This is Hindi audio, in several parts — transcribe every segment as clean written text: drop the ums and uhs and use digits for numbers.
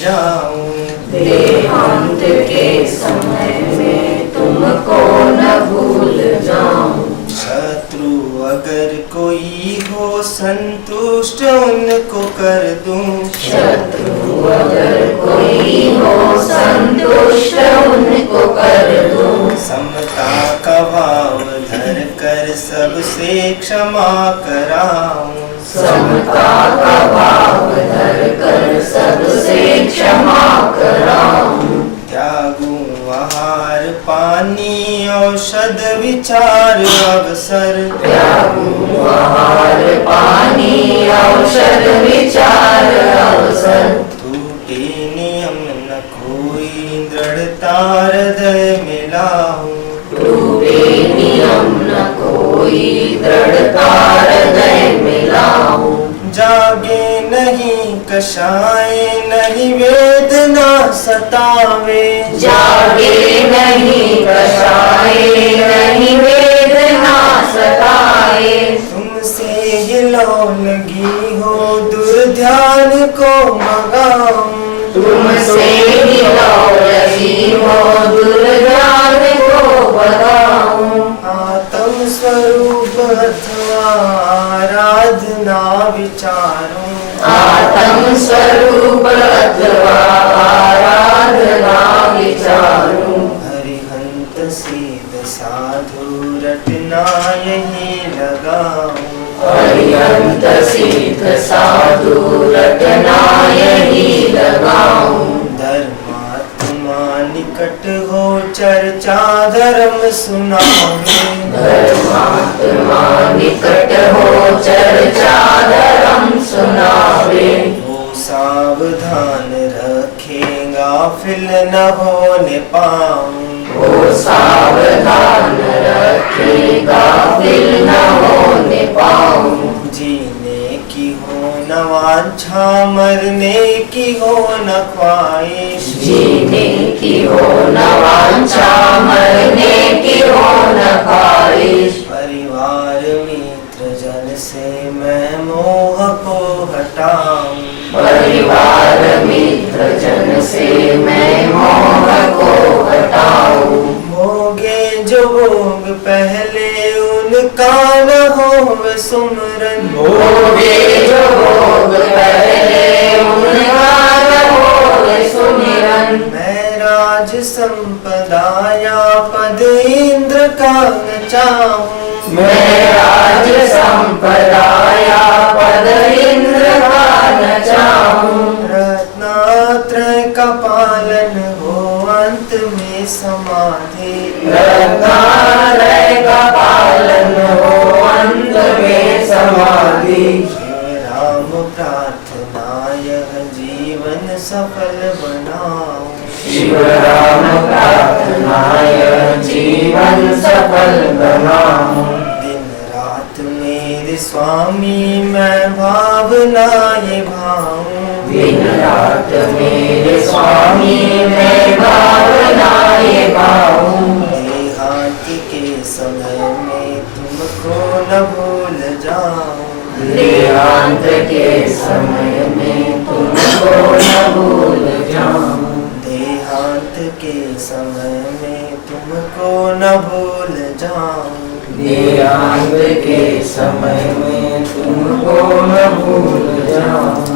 जाऊं। देहांत के समय में तुमको न भूल जाऊं। शत्रु अगर कोई हो संतुष्ट उनको कर दूं। शत्रु अगर कोई हो संतुष्ट उनको कर दूं। समता का भाव धर कर सबसे क्षमा कराऊं। समता का भाव धर कर सबसे क्षमा कराऊं। त्यागूं आहार पानी औषध विचार अवसर। त्यागूं आहार पानी औषध विचार अवसर। टूटे नियम न कोई दृढ़ता हृदय मिलाऊं। टूटे नियम न कोई दृढ़ता हृदय मिलाऊं। जागे नहीं कषाय नहीं वेदना सतावे। जागे नहीं कषाय नहीं वेदना सताए। तुमसे ये लौ लगी हो दुर्ध्यान को मगाऊं। तुमसे ही लौ लगी हो दुर्ध्यान को भगाऊं। आत्म स्वरूप अथवा आराधना विचारूं। आत्म स्वरूप अथवा आराधना विचारूं। हरिहंत सिद्ध साधु रटना यही लगाऊं। हरिहंत सिद्ध साधु रटना यही लगाऊं। धर्मात्मा निकट हो चर्चा धर्म सुनावे। धर्मात्मा निकट हो चर्चा धर्म सुनावे। वो सावधान रखेगा फिल न होने पाऊं। वो सावधान रखेगा फिर न होने पाऊं। जीने की हो न वांछा मरने की हो न ख्वाहिश। जीने की हो न वांछा मरने की हो न ख्वाहिश। परिवार मित्र जन से मैं मोह को हटाऊं। परिवार मित्र जन से मैं मोह को हटाऊं। भोगे जो भोग पहले उनका न हो सुमरन। भोगे जो भोग पहले उनका न होवे सुमिरन। मैं राज संपदा या पद इंद्र का न चाहूं। मैं राज संपदा या पद इंद्र का न चाहूं। रत्नात्रय का पालन हो अंत में समाधि। रत्नात्रय का पालन हो अंत में समाधि। हे राम प्रार्थना यह जीवन सफल बनाऊं। शिव राम प्रार्थना यह जीवन सफल बनाऊं। दिन रात मेरे स्वामी मैं भावना ये भाऊं। दिन रात मेरे स्वामी मैं भावना ये पाऊं। देहांत के समय में तुमको न भूल जाऊं। देहांत के समय में तुमको न भूल जाऊं। देहांत के समय में तुमको न भूल जाऊं। देहांत के समय में तुमको न भूल जाऊं।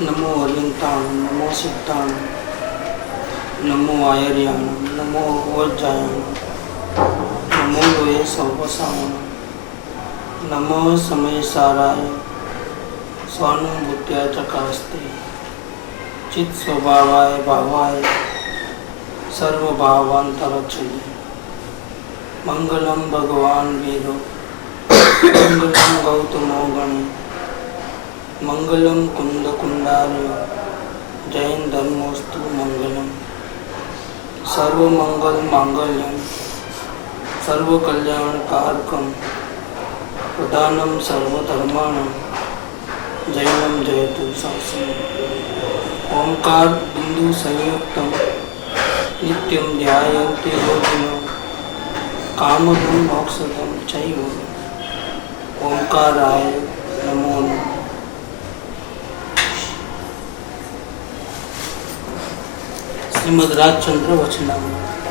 नमो अरियंताणं नमो सिद्धाणं नमो आयर्याणं नमो वज्रायणं नमो लोये सर्वसावनं नमो समयसाराय स्वानुभूत्या चकास्ते चित् स्वभावाय भावाय सर्वभावान्तरच्छिदे मंगलम भगवान वीरो मंगलम गौतमो गणे मंगलम कुंद कुंडार्य जैन धर्मोस्तु मंगलम सर्व मंगल मांगल्यम सर्व कल्याण कारकम प्रधानम सर्वधर्माणं जैनम जयतु शासनम। ओंकार बिंदु संयुक्तम नित्यं ध्यायन्ते योगिनो कामदम मोक्षदम चैव ओंकाराय नमो नमः। श्रीमद् राजचंद्र वचनामृत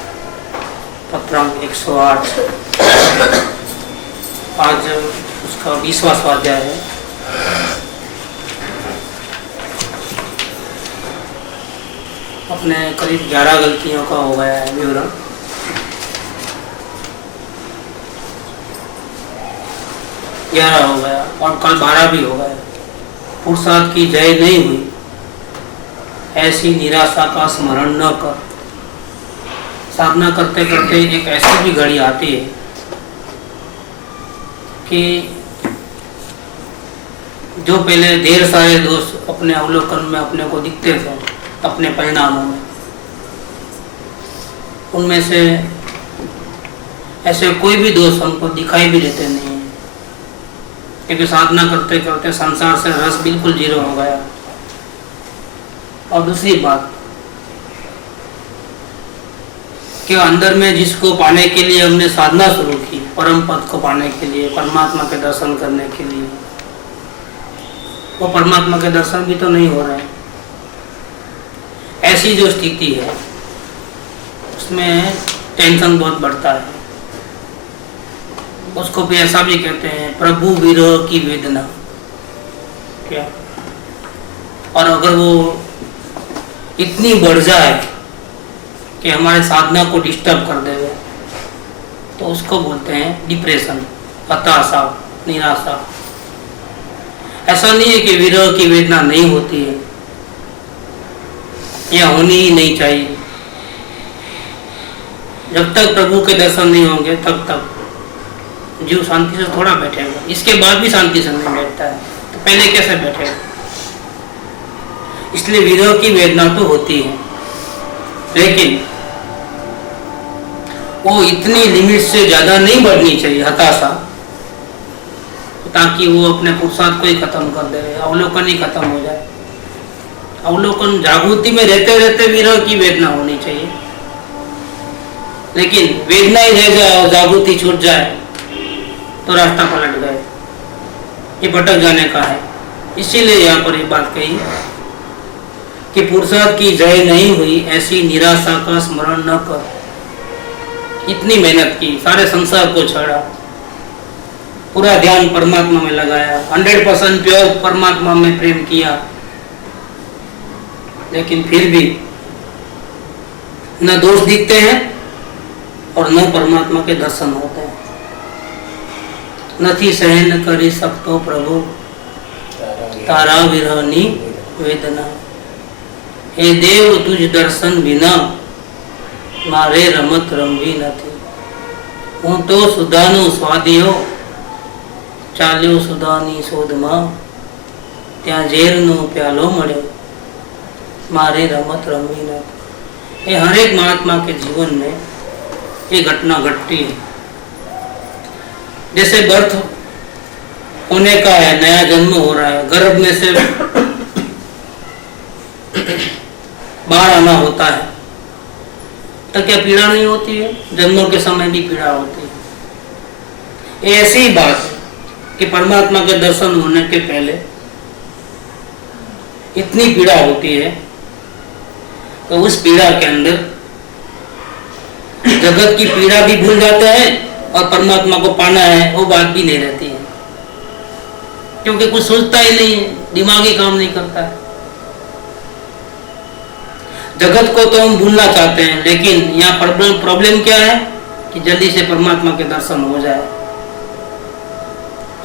पत्रांक 108। आज उसका 20वां स्वाध्याय है। अपने करीब 11 गलतियों का हो गया है विवरण। ग्यारह हो गया और कल 12 भी हो गया। पुरुषार्थ की जय नहीं हुई, ऐसी निराशा का स्मरण न कर। साधना करते करते एक ऐसी भी घड़ी आती है कि जो पहले ढेर सारे दोष अपने अवलोकन में अपने को दिखते थे, अपने परिणामों में, उनमें से ऐसे कोई भी दोष हमको दिखाई भी देते नहीं है, क्योंकि साधना करते करते संसार से रस बिल्कुल जीरो हो गया। और दूसरी बात कि अंदर में जिसको पाने के लिए हमने साधना शुरू की, परम पद को पाने के लिए, परमात्मा के दर्शन करने के लिए, वो परमात्मा के दर्शन भी तो नहीं हो रहे हैं। ऐसी जो स्थिति है उसमें टेंशन बहुत बढ़ता है। उसको भी ऐसा भी कहते हैं प्रभु विरह की वेदना। क्या? और अगर वो इतनी बढ़ जाए कि हमारे साधना को डिस्टर्ब कर दे, तो उसको बोलते हैं डिप्रेशन, हताशा, निराशा। ऐसा नहीं है कि विरह की वेदना नहीं होती है या होनी ही नहीं चाहिए। जब तक प्रभु के दर्शन नहीं होंगे तब तक जीव शांति से थोड़ा बैठेगा। इसके बाद भी शांति से नहीं बैठता है तो पहले कैसे बैठेगा? इसलिए विरह की वेदना तो होती है, लेकिन वो इतनी लिमिट से ज्यादा नहीं बढ़नी चाहिए, हताशा, ताकि वो अपने पुरुषार्थ को ही खत्म कर दे, अवलोकन ही खत्म हो जाए। अवलोकन जागृति में रहते रहते विरह की वेदना होनी चाहिए, लेकिन वेदना ही रह जाए और जागृति छूट जाए तो रास्ता पलट गए, ये भटक जाने का है। इसीलिए यहाँ पर ये बात कही कि पुरुषार्थ की जय नहीं हुई, ऐसी निराशा का स्मरण न कर। इतनी मेहनत की, सारे संसार को छोड़ा, पूरा ध्यान परमात्मा में लगाया, 100% प्योर परमात्मा में प्रेम किया, लेकिन फिर भी न दोष दिखते हैं और न परमात्मा के दर्शन होते हैं। नथी सहन करी सकतो प्रभु तारा विरहनी वेदना। हे देव तुझ दर्शन बिना मारे रमत रमवी નથી। હું તો સુધાનો સ્વાદિયો ચાલ્યો સુધાની શોધમાં, ત્યાં ઝેરનો પ્યાલો મળ્યો मारे रमत रमवी નથી। ये हर एक महात्मा के जीवन में ये घटना घटती है। जैसे बर्थ होने का है, नया जन्म हो रहा है, गर्भ में से बाहर आना होता है, तो क्या पीड़ा नहीं होती है? जन्मों के समय भी पीड़ा होती है। ये ऐसी ही बात है कि परमात्मा के दर्शन होने के पहले इतनी पीड़ा होती है, तो उस पीड़ा के अंदर जगत की पीड़ा भी भूल जाते हैं और परमात्मा को पाना है वो बात भी नहीं रहती है, क्योंकि कुछ सोचता ही नहीं है, दिमाग ही काम नहीं करता है। जगत को तो हम भूलना चाहते हैं, लेकिन यहाँ प्रॉब्लम क्या है कि जल्दी से परमात्मा के दर्शन हो जाए।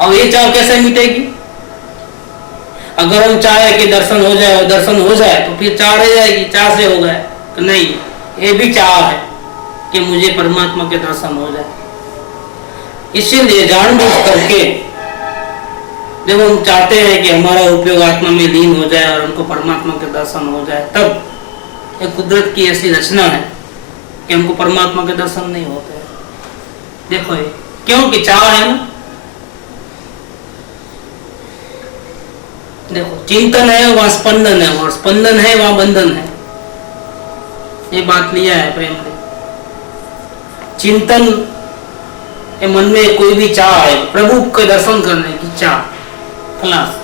और ये चाह कैसे मिटेगी? अगर हम चाहे कि दर्शन हो जाए और दर्शन हो जाए तो फिर चाह रह जाएगी, चाह से हो गए तो नहीं, ये भी चाह है कि मुझे परमात्मा के दर्शन हो जाए। इसीलिए जानबूझ करके जब हम चाहते हैं कि हमारा उपयोग आत्मा में लीन हो जाए और हमको परमात्मा के दर्शन हो जाए, तब एक कुदरत की ऐसी रचना है कि हमको परमात्मा के दर्शन नहीं होते। देखो ये क्योंकि चाह है ना। देखो चिंतन है वहां स्पंदन है, और स्पंदन है वहां बंधन है। ये बात लिया है प्रेम ने। चिंतन ये मन में कोई भी चाह है, प्रभु के दर्शन करने की चाह, खलास।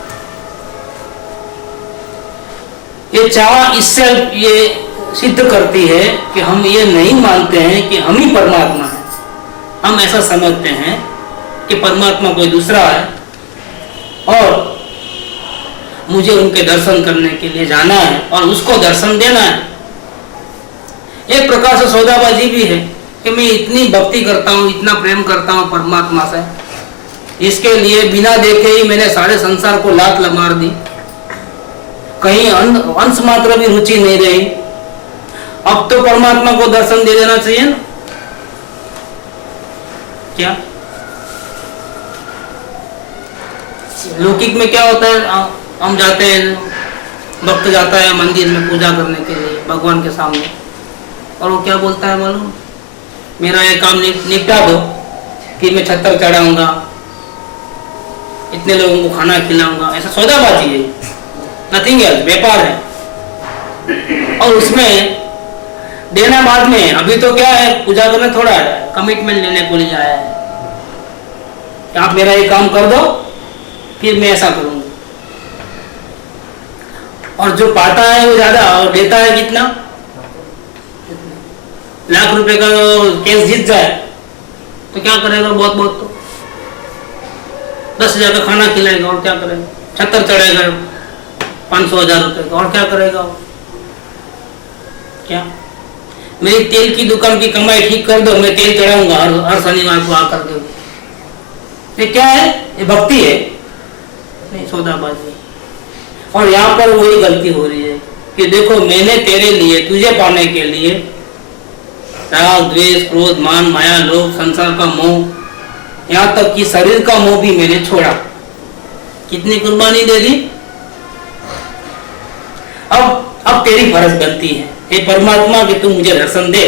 ये चाह इससे ये सिद्ध करती है कि हम ये नहीं मानते हैं कि हम ही परमात्मा है। हम ऐसा समझते हैं कि परमात्मा कोई दूसरा है और मुझे उनके दर्शन करने के लिए जाना है और उसको दर्शन देना है। एक प्रकार से सौदाबाजी भी है कि मैं इतनी भक्ति करता हूँ, इतना प्रेम करता हूँ परमात्मा से, इसके लिए बिना देखे ही मैंने सारे संसार को लात मार दी, कहीं अंश मात्र भी रुचि नहीं रही, अब तो परमात्मा को दर्शन दे देना चाहिए ना। क्या लौकिक में क्या होता है, हम जाते हैं, भक्त जाता है मंदिर में पूजा करने के लिए भगवान के सामने, और वो क्या बोलता है मालूम, मेरा ये काम निपटा दो कि मैं छत्तर चढ़ाऊंगा, इतने लोगों को खाना खिलाऊंगा। ऐसा सौदाबाजी है, नथिंग एल्स, व्यापार है। और उसमें देना बाद में, अभी तो क्या है, पूजा करने थोड़ा है, कमिटमेंट लेने को लिए आया है कि आप मेरा ये काम कर दो फिर मैं ऐसा करूंगा। और जो पाता है वो ज्यादा और देता है कितना, लाख रुपए का केस जीत जाए तो क्या करेगा, बहुत बहुत तो 10,000 का खाना खिलाएगा और क्या करेगा, छत्तर चढ़ेगा 500,000 रुपए का और क्या करेगा। क्या मेरी तेल की दुकान की कमाई ठीक कर दो, मैं तेल चढ़ाऊंगा हर शनिवार को आकर के। ये क्या है, ये भक्ति है नहीं, सौदाबाजी। और यहाँ पर वही गलती हो रही है कि देखो मैंने तेरे लिए, तुझे पाने के लिए राग द्वेष क्रोध मान माया लोभ संसार का मोह, यहाँ तक कि शरीर का मोह भी मैंने छोड़ा। कितनी कुर्बानी दे दी। अब तेरी फर्ज बनती है हे परमात्मा कि तू मुझे दर्शन दे।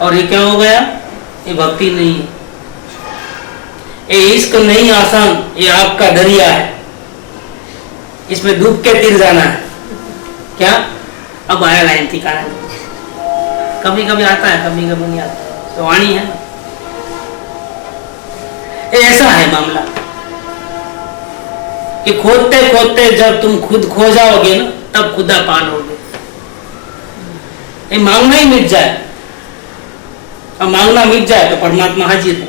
और ये क्या हो गया, ये भक्ति नहीं है, ये इश्क नहीं आसान, ये आपका दरिया है, इसमें डूब के तीर जाना है। क्या अब आया लाइन ठिकाना, कभी कभी आता है कभी कभी नहीं आता, तो वाणी है। ऐसा है मामला कि खोदते खोदते जब तुम खुद खो जाओगे ना, तब खुदा पालोगे। ये मांगना ही मिट जाए, और मांगना मिट जाए तो परमात्मा हाजिर है।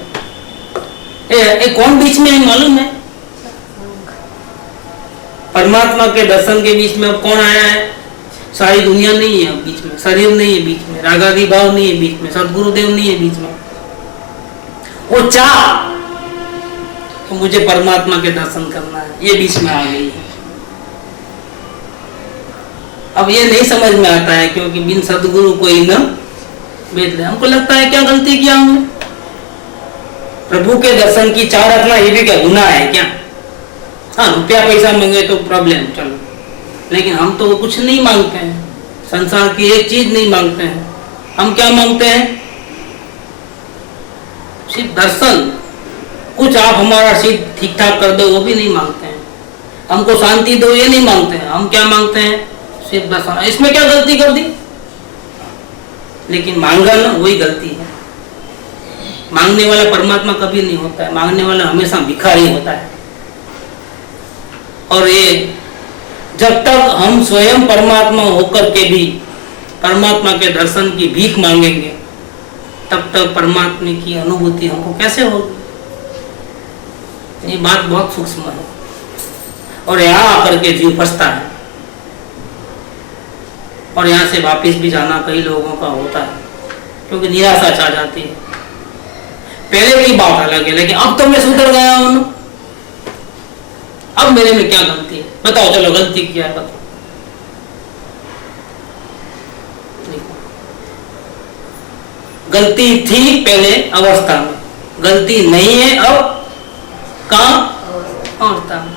ये कौन बीच में है मालूम है, परमात्मा के दर्शन के बीच में अब कौन आया है, सारी दुनिया नहीं है बीच में, शरीर नहीं है बीच में, रागादि भाव नहीं है बीच में, सदगुरुदेव नहीं है बीच में। वो चाह तो मुझे परमात्मा के दर्शन करना है, ये बीच में आ गई है। अब ये नहीं समझ में आता है क्योंकि बिन सदगुरु कोई न वेद ले। हमको लगता है क्या गलती किया हमने, प्रभु के दर्शन की चाह रखना ये भी क्या गुनाह है क्या। हाँ रुपया पैसा मांगे तो प्रॉब्लम चलो, लेकिन हम तो कुछ नहीं मांगते हैं, संसार की एक चीज नहीं मांगते हैं। हम क्या मांगते हैं, सिर्फ दर्शन। कुछ आप हमारा सिर्फ ठीक ठाक कर दो वो भी नहीं मांगते हैं, हमको शांति दो ये नहीं मांगते हैं। हम क्या मांगते हैं, सिर्फ दर्शन। इसमें क्या गलती कर दी, लेकिन मांगा ना वही गलती है। मांगने वाला परमात्मा कभी नहीं होता है, मांगने वाला हमेशा भिखारी होता है। और ये जब तक हम स्वयं परमात्मा होकर के भी परमात्मा के दर्शन की भीख मांगेंगे, तब तक परमात्मा की अनुभूति हमको कैसे होगी। ये बात बहुत सूक्ष्म है और यहाँ आकर के जीव फंसता है, और यहाँ से वापस भी जाना कई लोगों का होता है क्योंकि निराशा छा जाती है। पहले की बात अलग है, लेकिन अब तो मैं सुधर गया हूं, अब मेरे में क्या गलती है बताओ, चलो गलती क्या है बताओ। गलती थी पहले अवस्था में, गलती नहीं है अब कहां अवस्था में।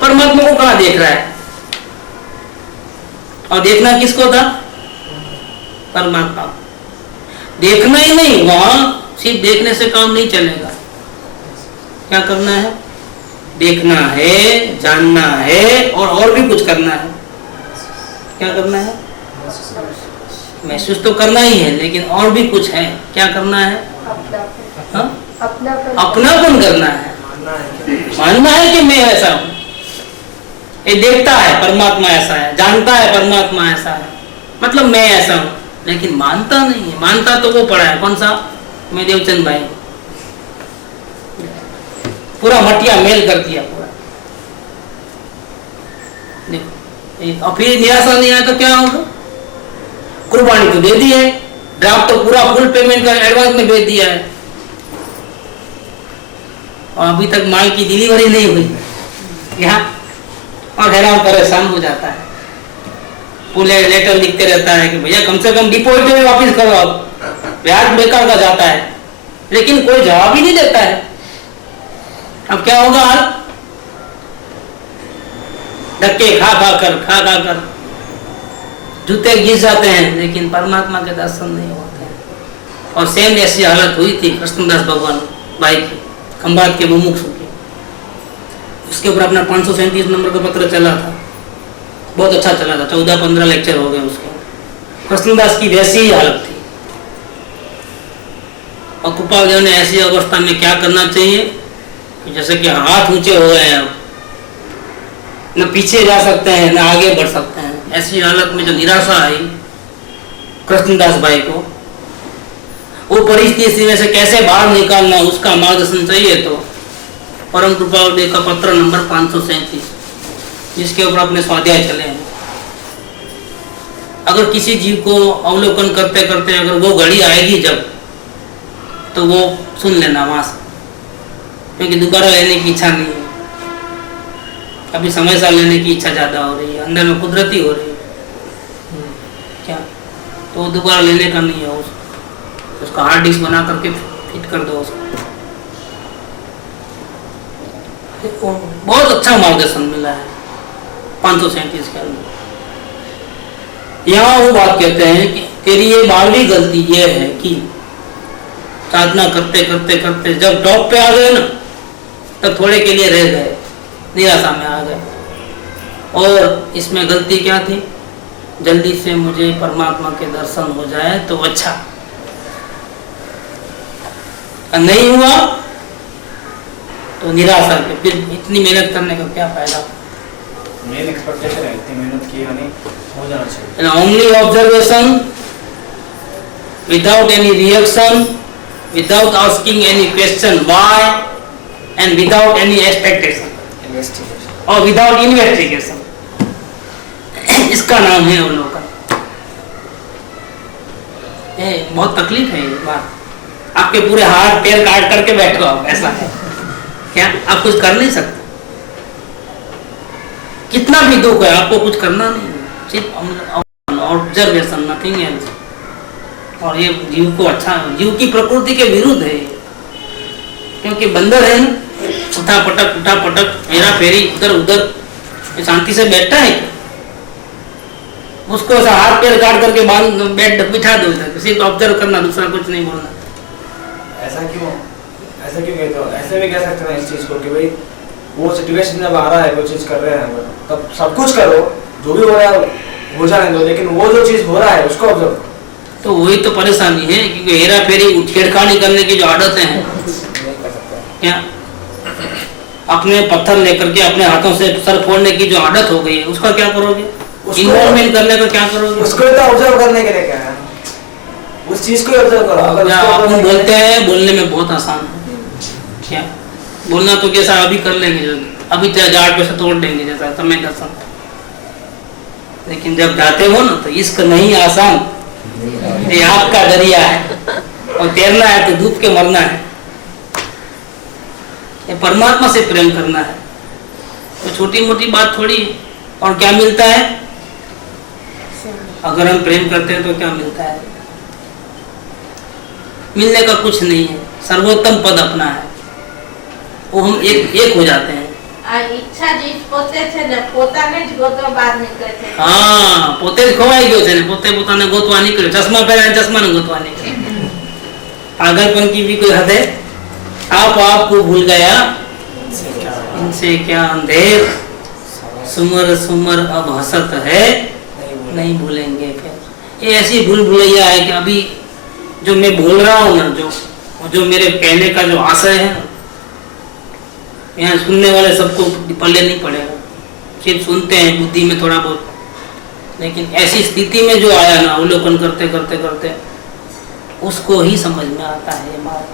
परमात्मा को कहां देख रहा है, और देखना किसको था, परमात्मा। देखना ही नहीं, वहां सिर्फ देखने से काम नहीं चलेगा, क्या करना है, देखना है, जानना है और भी कुछ करना है। क्या करना है, महसूस तो करना ही है, लेकिन और भी कुछ है। क्या करना है? हाँ? अपनापन करना है। मानना है कि मैं ऐसा हूँ। ये देखता है परमात्मा ऐसा है, जानता है परमात्मा ऐसा है, मतलब मैं ऐसा हूँ, लेकिन मानता नहीं है। मानता तो वो पड़ा है, कौन सा? मैं देवचंद भाई, पूरा मटिया मेल कर दिया पूरा। देखो, और फिर निराशा नहीं आया तो क्या होगा? कुर्बानी तो दे दी है, ड्राफ्ट तो पूरा फुल पेमेंट का एडवांस में भेज दिया है, और अभी तक माल की डिलीवरी नहीं हुई यहाँ, और हैरान परेशान हो जाता है। पूरे लेटर लिखते रहता है कि भैया कम से कम डिपॉजिट में वापस करो, अब ब्याज बेकार का जाता है, लेकिन कोई जवाब ही नहीं देता है। अब क्या होगा? धक्के खा कर जूते घिस जाते हैं, लेकिन परमात्मा के दर्शन नहीं होते हैं। और सेम ऐसी हालत हुई थी कृष्णदास भगवान भाई की, खंभात के मुमुक्षु की। उसके ऊपर अपना 537 नंबर का पत्र चला था, बहुत अच्छा चला था, 14-15 लेक्चर हो गए उसके। कृष्णदास की वैसी ही हालत थी, और कृपाल देव ने ऐसी अवस्था में क्या करना चाहिए कि जैसे कि हाथ ऊंचे हो गए हैं, न पीछे जा सकते हैं न आगे बढ़ सकते हैं। ऐसी हालत में जो निराशा आई कृष्णदास भाई को, वो परिस्थिति में से कैसे बाहर निकालना, उसका मार्गदर्शन चाहिए। तो परम कृपाल देव का पत्र नंबर 537, जिसके ऊपर अपने स्वाध्याय चले हैं। अगर किसी जीव को अवलोकन करते करते अगर वो घड़ी आएगी जब, तो वो सुन लेना वहां से, क्योंकि दोबारा लेने की इच्छा नहीं है। अभी समय साल लेने की इच्छा ज्यादा हो रही है, अंदर में कुदरती हो रही है क्या, तो दोबारा लेने का नहीं है। उसका हार्ड डिस्क बना करके फिट कर दो उसको। बहुत अच्छा मार्गदर्शन मिला है 537 के अंदर। यहाँ वो बात कहते हैं कि तेरी ये 12वीं गलती ये है कि साधना करते करते करते जब टॉप पे आ गए ना, तब थोड़े के लिए रह गए, निराशा में आ गए। और इसमें गलती क्या थी? जल्दी से मुझे परमात्मा के दर्शन हो जाए तो अच्छा, नहीं हुआ तो निराशा के, फिर इतनी मेहनत करने का क्या फायदा? मेन एक्सपेक्टेशन है, इतनी मेहनत की यानी हो जाना चाहिए। Only observation without any reaction, without asking any question why, and without any expectation, investigation और without investigation, इसका नाम है अवलोकन। बहुत तकलीफ है ये बात। आपके पूरे हाथ पैर काट करके बैठो आप, ऐसा है क्या? आप कुछ कर नहीं सकते, कितना भी दुख है आपको कुछ करना नहीं है, सिर्फ ऑब्जर्वेशन, नथिंग एल्स। और ये जीव को अच्छा, जीव की प्रकृति के विरुद्ध है, क्योंकि बंदर है ना, उठा पटक हेरा फेरी इधर उधर, शांति से बैठता है। उसको ऐसा हाथ पैर काट करके बांध बैठ बिठा दो, सिर्फ ऑब्जर्व करना, दूसरा कुछ नहीं बोलना। ऐसा क्यों कहते हो? ऐसे भी कह सकते हैं इस चीज को कि भाई वो सिचुएशन जब आ रहा है, कोई चीज कर रहे हैं, तब सब कुछ करो, जो भी हो रहा है हो जाने दो, लेकिन वो जो चीज हो रहा है उसको ऑब्जर्व करो। तो वही तो परेशानी है, क्योंकि हेरा फेरी छेड़खानी करने की जो आदत है क्या, अपने पत्थर लेकर के अपने हाथों से सर फोड़ने की जो आदत हो गई है, उसका क्या करोगे? इन्वॉल्वमेंट करने का क्या करोगे? उसको तो ऑब्जर्व करने के लिए क्या है, उस चीज को ऑब्जर्व करो। अपन बोलते हैं, बोलने में बहुत आसान है क्या, बोलना तो कैसा अभी कर लेंगे, जो अभी तो 1000 पैसे तोड़ देंगे जैसा समय दर्शन, लेकिन जब जाते हो ना तो इश्क नहीं आसान, ये आपका दरिया है, और तैरना है तो डूब के मरना है। ये परमात्मा से प्रेम करना है, तो छोटी मोटी बात थोड़ी है। और क्या मिलता है? अगर हम प्रेम करते हैं तो क्या मिलता है? मिलने का कुछ नहीं है, सर्वोत्तम पद अपना है, वो हम एक हो जाते हैं। ઈચ્છા જ પોતે છે ને, પોતાને જ ગોતવા બહાર નીકળે છે। હા, પોતે જ ખોવાઈ ગયો છે ને, પોતે પોતાને ગોતવા નીકળ્યો, ચશ્મા પહેર્યા ચશ્માને ગોતવા નીકળ્યો। पागलपन की भी कोई हद है? आप को भूल गया, इनसे क्या अंधेर, सुमर सुमर अब हसत है, नहीं भूलेंगे फिर। ये ऐसी भूल भुलैया है कि अभी जो मैं बोल रहा हूँ ना, जो मेरे कहने का जो आशय है ना, यहाँ सुनने वाले सबको पल्ले नहीं पड़ेगा, सिर्फ सुनते हैं बुद्धि में थोड़ा बहुत, लेकिन ऐसी स्थिति में जो आया ना, अवलोकन करते करते करते उसको ही समझ में आता है ये बात।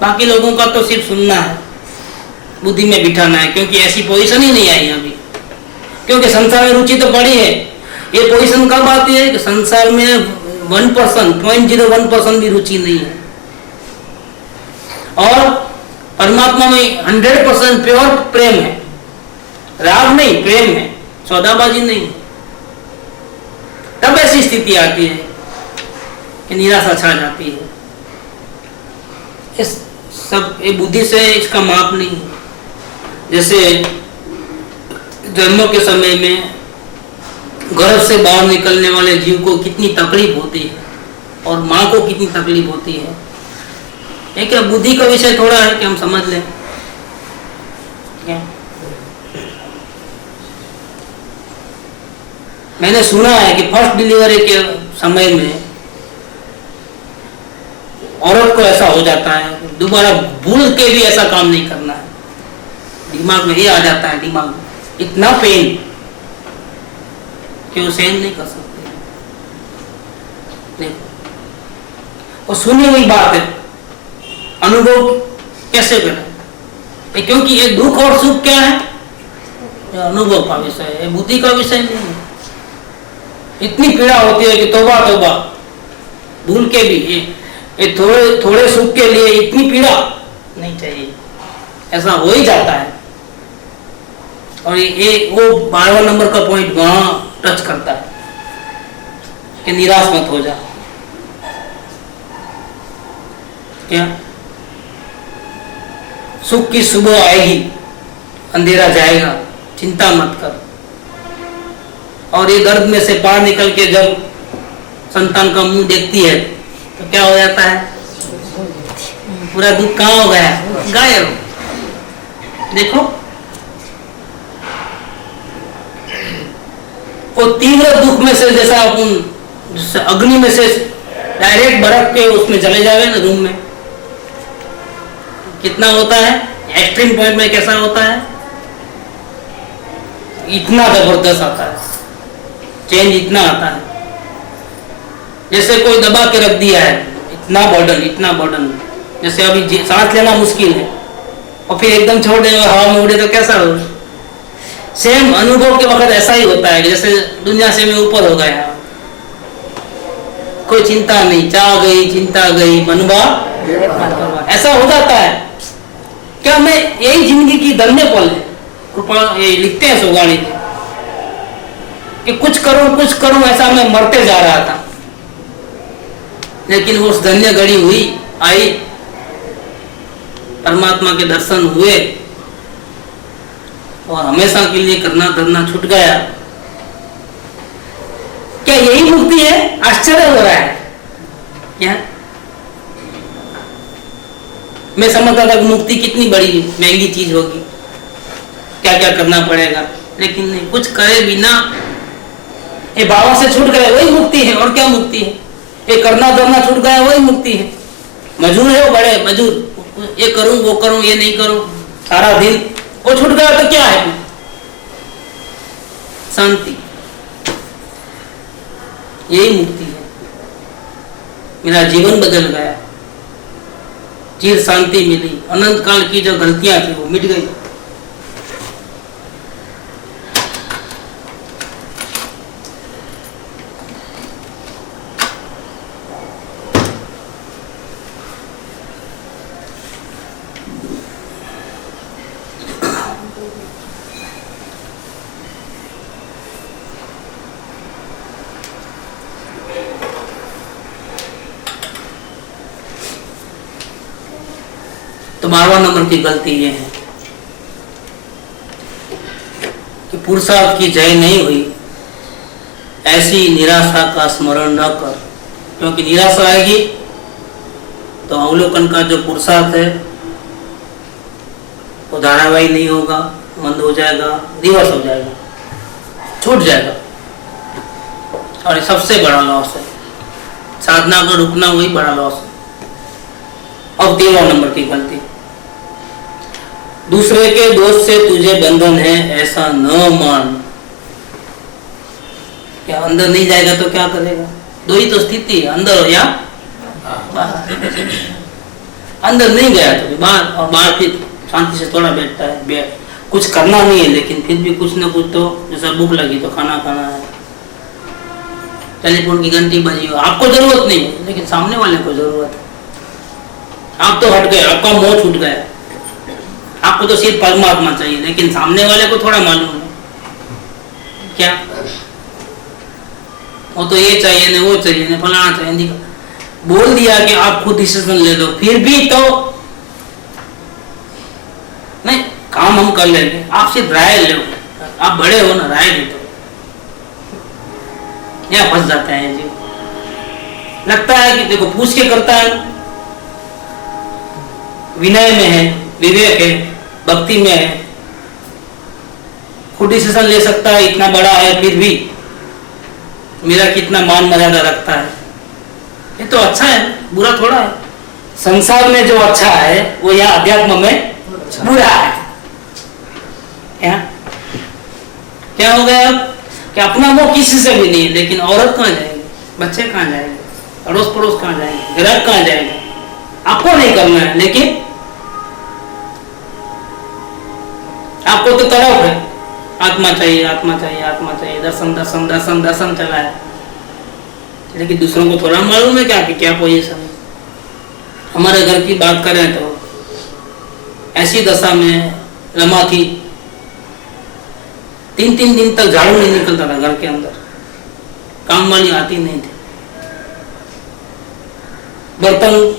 बाकी लोगों का तो सिर्फ सुनना है, बुद्धि में बिठाना है, क्योंकि ऐसी पोजीशन ही नहीं आई अभी, क्योंकि संसार में रुचि तो बड़ी है। ये पोजीशन कब आती है कि संसार में 1%, 0.01% भी रुचि नहीं है, और परमात्मा में 100% प्योर प्रेम है, राग नहीं, प्रेम है, सौदाबाजी नहीं। तब ऐसी स्थिति आती है कि निराशा छा जाती है। इस सब ये बुद्धि से इसका माप नहीं है। जैसे जन्मों के समय में गर्भ से बाहर निकलने वाले जीव को कितनी तकलीफ होती है और माँ को कितनी तकलीफ होती है, ये क्या बुद्धि का विषय थोड़ा है कि हम समझ लें क्या? मैंने सुना है कि फर्स्ट डिलीवरी के समय में औरत को ऐसा हो जाता है, दोबारा भूल के भी ऐसा काम नहीं करना है, दिमाग में ये आ जाता है, दिमाग में इतना पेन कि वो सहन नहीं कर सकते। देखो, और सुनी हुई बात है, अनुभव कैसे करें? क्योंकि ये दुख और सुख क्या है? ये अनुभव का विषय है, बुद्धि का विषय नहीं है। इतनी पीड़ा होती है कि तौबा तौबा, भूल के भी ये थोड़े सुख के लिए इतनी पीड़ा नहीं चाहिए, ऐसा हो ही जाता है। और ये वो 12वां नंबर का पॉइंट वहां टच करता है कि निराश मत हो जा। क्या? सुख की सुबह आएगी, अंधेरा जाएगा, चिंता मत कर। और ये गर्भ में से बाहर निकल के जब संतान का मुंह देखती है तो क्या हो जाता है? पूरा दुख कहाँ हो गया? गायब। देखो, वो तीव्र दुख में से जैसा अपन अग्नि में से डायरेक्ट बर्फ के उसमें चले जावे ना, रूम में कितना होता है, एक्सट्रीम पॉइंट में कैसा होता है, इतना जबरदस्त आता है, चेंज इतना आता है। जैसे कोई दबा के रख दिया है, इतना बर्डन, जैसे अभी सांस लेना मुश्किल है और फिर एकदम छोड़ दे हवा में उड़े तो कैसा हो? सेम अनुभव के वक्त ऐसा ही होता है, जैसे दुनिया से मैं ऊपर हो गया, कोई चिंता नहीं, चाह गई, चिंता गई, मनवा ऐसा हो जाता है। क्या मैं यही जिंदगी की धन्य पल है? कृपा ये लिखते हैं सुगाणी कि कुछ करूं ऐसा मैं मरते जा रहा था, लेकिन उस धन्य घड़ी हुई, आई, परमात्मा के दर्शन हुए और हमेशा के लिए करना धरना छूट गया। क्या यही मुक्ति है? आश्चर्य हो रहा है क्या? मैं समझता था कि मुक्ति कितनी बड़ी महंगी चीज होगी, क्या क्या करना पड़ेगा, लेकिन नहीं, कुछ करे बिना ये भाव से छूट गए, वही मुक्ति है। और क्या मुक्ति है? ये करना धरना छूट गया, वही मुक्ति है। मजूर है वो, बड़े मजूर, ये करूं वो करूं, ये नहीं करूं, सारा दिन वो छूट गया तो क्या है? शांति, यही मुक्ति है। मेरा जीवन बदल गया, चिर शांति मिली, अनंत काल की जो गलतियां थी वो मिट गई। तो 12वां नंबर की गलती ये है कि पुरुषार्थ की जय नहीं हुई, ऐसी निराशा का स्मरण न कर, क्योंकि निराशा आएगी तो अवलोकन का जो पुरुषार्थ है वो धारावाही नहीं होगा, मंद हो जाएगा, दिवस हो जाएगा, छूट जाएगा। और ये सबसे बड़ा लॉस है। साधना का रुकना वही बड़ा लॉस है। अब 13 नंबर की गलती, दूसरे के दोष से तुझे बंधन है ऐसा न मान। क्या अंदर नहीं जाएगा तो क्या करेगा? दो ही तो स्थिति है, अंदर हो या बाहर। अंदर नहीं गया तो बाहर, और बाहर फिर शांति से थोड़ा बैठता है, कुछ करना नहीं है लेकिन फिर भी कुछ ना कुछ तो, जैसा भूख लगी तो खाना खाना है, टेलीफोन की घंटी बजी हो, आपको जरूरत नहीं है लेकिन सामने वाले को जरूरत है। आप तो हट गए, आपका मोह छूट गया, आपको तो सिर्फ परमात्मा चाहिए लेकिन सामने वाले को थोड़ा मालूम है क्या, वो तो ये चाहिए ना वो चाहिए ना फलाना चाहिए। बोल दिया कि आप खुद डिसीजन ले लो, फिर भी तो नहीं, काम हम कर लेंगे, आप सिर्फ राय लो, आप बड़े हो ना, राय दे दो। यहाँ फंस जाते हैं जी, लगता है कि देखो पूछ के करता है, विनय में है, विवेक है, भक्ति में है, खुद डिसीजन ले सकता है, इतना बड़ा है, फिर भी मेरा कितना मान मर्यादा रखता है, ये तो अच्छा है, बुरा थोड़ा है। संसार में जो अच्छा है वो यहाँ अध्यात्म में बुरा है। क्या हो गया अब कि अपना मोह किसी से भी नहीं, लेकिन औरत कहाँ जाएगी, बच्चे कहाँ जाएंगे, अड़ोस पड़ोस कहाँ जाएंगे, ग्राहक कहाँ जाएंगे, आपको नहीं करना है लेकिन आपको तो तड़प है, आत्मा चाहिए आत्मा चाहिए आत्मा चाहिए, दर्शन दर्शन दर्शन दर्शन चला है, लेकिन दूसरों को थोड़ा मालूम है क्या पोजीशन है। हमारे घर की बात करें तो ऐसी दशा में रमा थी, 3-3 दिन तक झाड़ू नहीं निकलता था घर के अंदर, काम वाली आती नहीं थी, बर्तन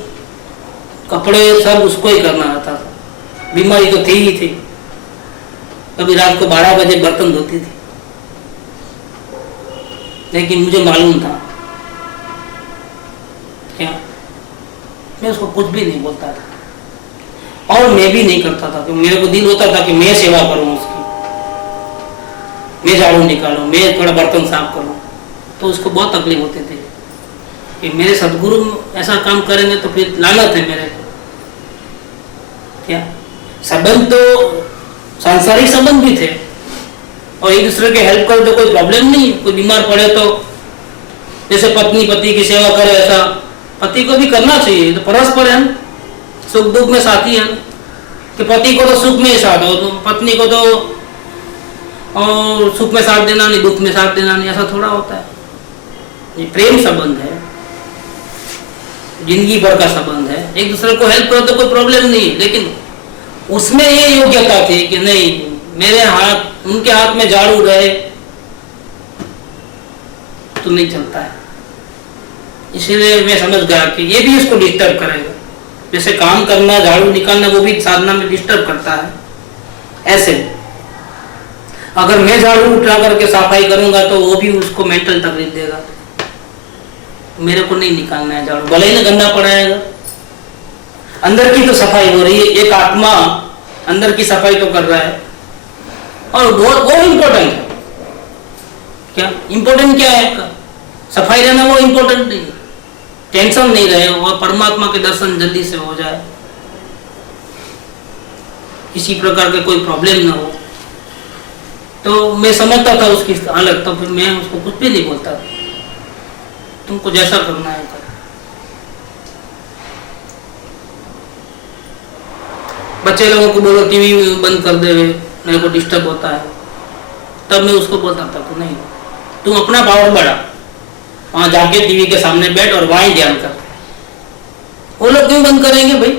कपड़े सब उसको ही करना रहता था, बीमारी तो थी ही थी, कभी रात को 12 बजे बर्तन धोती थी, लेकिन मुझे मालूम था क्या, मैं उसको कुछ भी नहीं बोलता था और मैं भी नहीं करता था, क्योंकि मेरे को दिल होता था कि मैं सेवा करूं उसकी, मैं झाड़ू निकालूं, मैं थोड़ा बर्तन साफ करूं, तो उसको बहुत तकलीफ होती थी कि मेरे सदगुरु ऐसा काम करेंगे तो फिर लानत है मेरे को। क्या संबंध तो सांसारिक संबंध भी थे और एक दूसरे के हेल्प करे तो कोई प्रॉब्लम नहीं, कोई बीमार पड़े तो जैसे पत्नी पति की सेवा करे ऐसा पति को भी करना चाहिए, तो परस्पर है, सुख दुख में साथी है, कि पति को तो सुख में ही साथ हो, तो पत्नी को तो और सुख में साथ देना नहीं, दुख में साथ देना नहीं, ऐसा थोड़ा होता है। ये प्रेम संबंध है, जिंदगी भर का संबंध है, एक दूसरे को हेल्प करो तो कोई प्रॉब्लम नहीं, लेकिन उसमें ये योग्यता थी कि नहीं मेरे हाथ उनके हाथ में झाड़ू रहे तो नहीं चलता है। इसलिए मैं समझ गया कि ये भी उसको डिस्टर्ब करेगा, जैसे काम करना झाड़ू निकालना वो भी साधना में डिस्टर्ब करता है, ऐसे अगर मैं झाड़ू उठा करके सफाई करूंगा तो वो भी उसको मेंटल तकलीफ देगा, मेरे को नहीं निकालना है झाड़ू, भले ही गंदा पड़ेगा, अंदर की तो सफाई हो रही है, एक आत्मा अंदर की सफाई तो कर रहा है, और वो इम्पोर्टेंट है। क्या इम्पोर्टेंट क्या है, सफाई रहना वो इम्पोर्टेंट नहीं, टेंशन नहीं रहे, वो परमात्मा के दर्शन जल्दी से हो जाए, किसी प्रकार के कोई प्रॉब्लम ना हो, तो मैं समझता था उसकी हालत, तो फिर मैं उसको कुछ भी नहीं बोलता, तुमको जैसा करना है कर। बच्चे लोगों को बोलो टीवी बंद कर दे, मेरे को डिस्टर्ब होता है, तब मैं उसको बोलता था तो नहीं, तुम अपना पावर बढ़ा, वहां जाके टीवी के सामने बैठ और वहीं ध्यान कर। वो लोग क्यों बंद करेंगे भाई,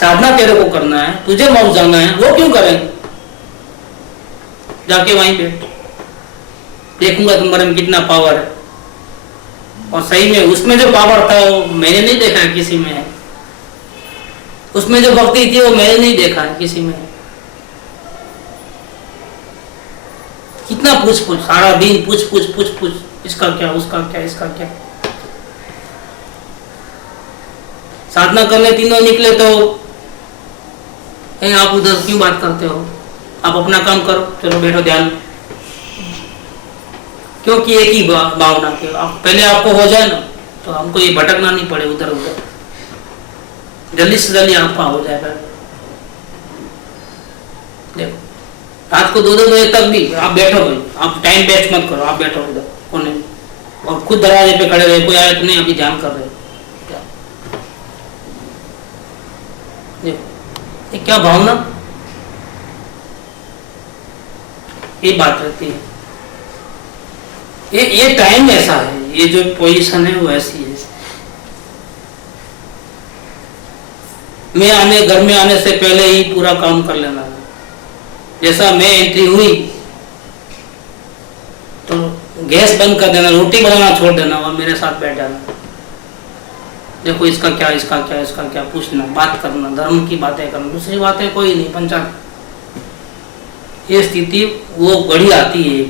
साधना तेरे को करना है, तुझे मौज जाना है, वो क्यों करेंगे, जाके वहीं बैठ, देखूंगा तुम्हारे में कितना पावर है। और सही में उसमें जो पावर था वो मैंने नहीं देखा है किसी में है, उसमें जो भक्ति थी वो मैंने नहीं देखा है किसी में। कितना पूछ पूछ, सारा दिन पूछ पूछ पूछ पूछ, इसका क्या उसका क्या इसका क्या। साधना करने तीनों निकले तो आप उधर क्यों बात करते हो, आप अपना काम करो, चलो बैठो ध्यान। क्योंकि एक ही भावना के आप पहले आपको हो जाए ना तो हमको ये भटकना नहीं पड़े उधर उधर, जल्दी से जल्दी आपका हो जाएगा। देखो रात को 2-2 बजे तक भी आप बैठो भाई, आप टाइम वेस्ट मत करो, आप बैठो उधर कोने में और खुद दरवाजे पे खड़े रहे, कोई आए तो नहीं अभी ध्यान कर रहे हो क्या? देखो ये क्या भावना, ये बात रहती है। ये टाइम ऐसा है, ये जो पोजीशन है वो ऐसी है। मैं घर में आने से पहले ही पूरा काम कर लेना है। जैसा मैं एंट्री हुई तो गैस बंद कर देना, रोटी बनाना छोड़ देना और मेरे साथ बैठ जाना। देखो इसका क्या, इसका क्या, इसका क्या पूछना, बात करना, धर्म की बातें करना, दूसरी बातें कोई नहीं, पंचायत। ये स्थिति वो घड़ी आती है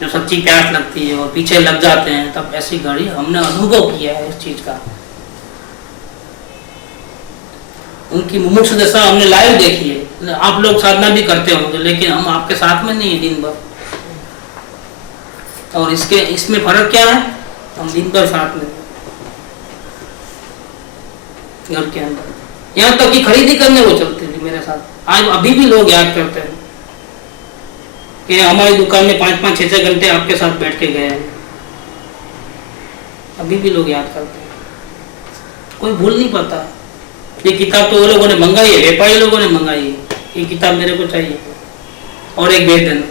जब सच्ची प्यास लगती है और पीछे लग जाते हैं, तब ऐसी घड़ी हमने अनुभव किया है इस चीज का। उनकी मुमुक्षु दशा हमने लाइव देखी है। आप लोग साधना भी करते होंगे लेकिन हम आपके साथ में नहीं है दिन भर, और इसमें फर्क क्या है, हम दिन भर साथ में घर के अंदर, यहाँ तक कि खरीदी करने वो चलते थे मेरे साथ। आज अभी भी लोग याद करते हैं कि हमारी दुकान में 5-5, 6-6 घंटे आपके साथ बैठ के गए हैं। अभी भी लोग याद करते हैं, कोई भूल नहीं पाता। ये किताब तो वो लोगों ने मंगाई है, व्यापारी लोगों ने मंगाई है, ये किताब मेरे को चाहिए और एक भेज देना,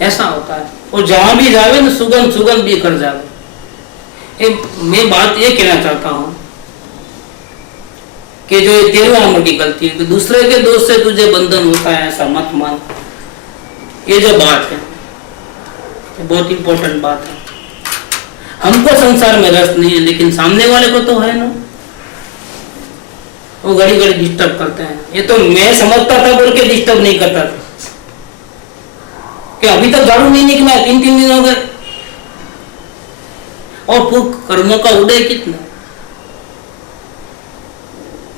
ऐसा होता है। और जहां भी जावे ना सुगंध भी कर जावे। मैं बात ये कहना चाहता हूं कि जो 13वां नंबर की गलती है कि दूसरे के दोस्त से तुझे बंधन होता है, ऐसा मत मान। ये जो बात है ये बहुत इंपॉर्टेंट बात है। हमको संसार में रस नहीं है लेकिन सामने वाले को तो है ना, वो घड़ी डिस्टर्ब करते हैं। ये तो मैं समझता था बोल के डिस्टर्ब नहीं करता था कि अभी तक झाड़ू नहीं निकला, 3-3 दिन हो गए और कर्मों का उदय कितना।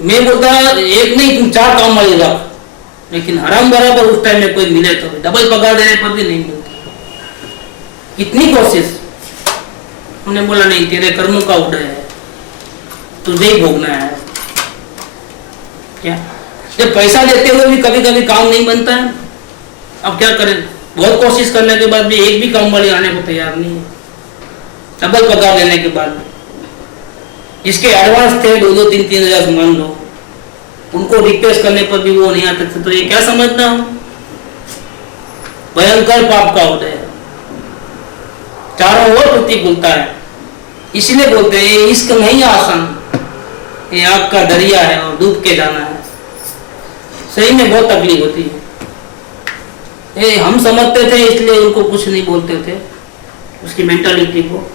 मैं बोलता एक नहीं तुम 4 काम वाले जाओ, लेकिन हराम बराबर उस टाइम में कोई मिले तो डबल पगार देने पर भी नहीं मिलता। कितनी कोशिश, हमने बोला नहीं तेरे कर्मों का उदय है, तुझे ही भोगना है। क्या जब पैसा देते हुए भी कभी कभी काम नहीं बनता है, अब क्या करें, बहुत कोशिश करने के बाद भी एक भी काम वाले आने को तैयार नहीं है, डबल पगार देने के बाद। जिसके एडवांस थे 2-2, 3-3 हजार मान लो, उनको रिक्वेस्ट करने पर भी वो नहीं आते थे, तो ये क्या समझना हो, भयंकर पाप का उदय है, चारों ओर प्रतिकूलता है। इसलिए बोलते हैं ये इश्क नहीं आसान, ये आग का दरिया है और डूब के जाना है। सही में बहुत तकलीफ होती है। ये हम समझते थे इसलिए उनको कुछ नहीं बोलते थे, उसकी मेंटालिटी को,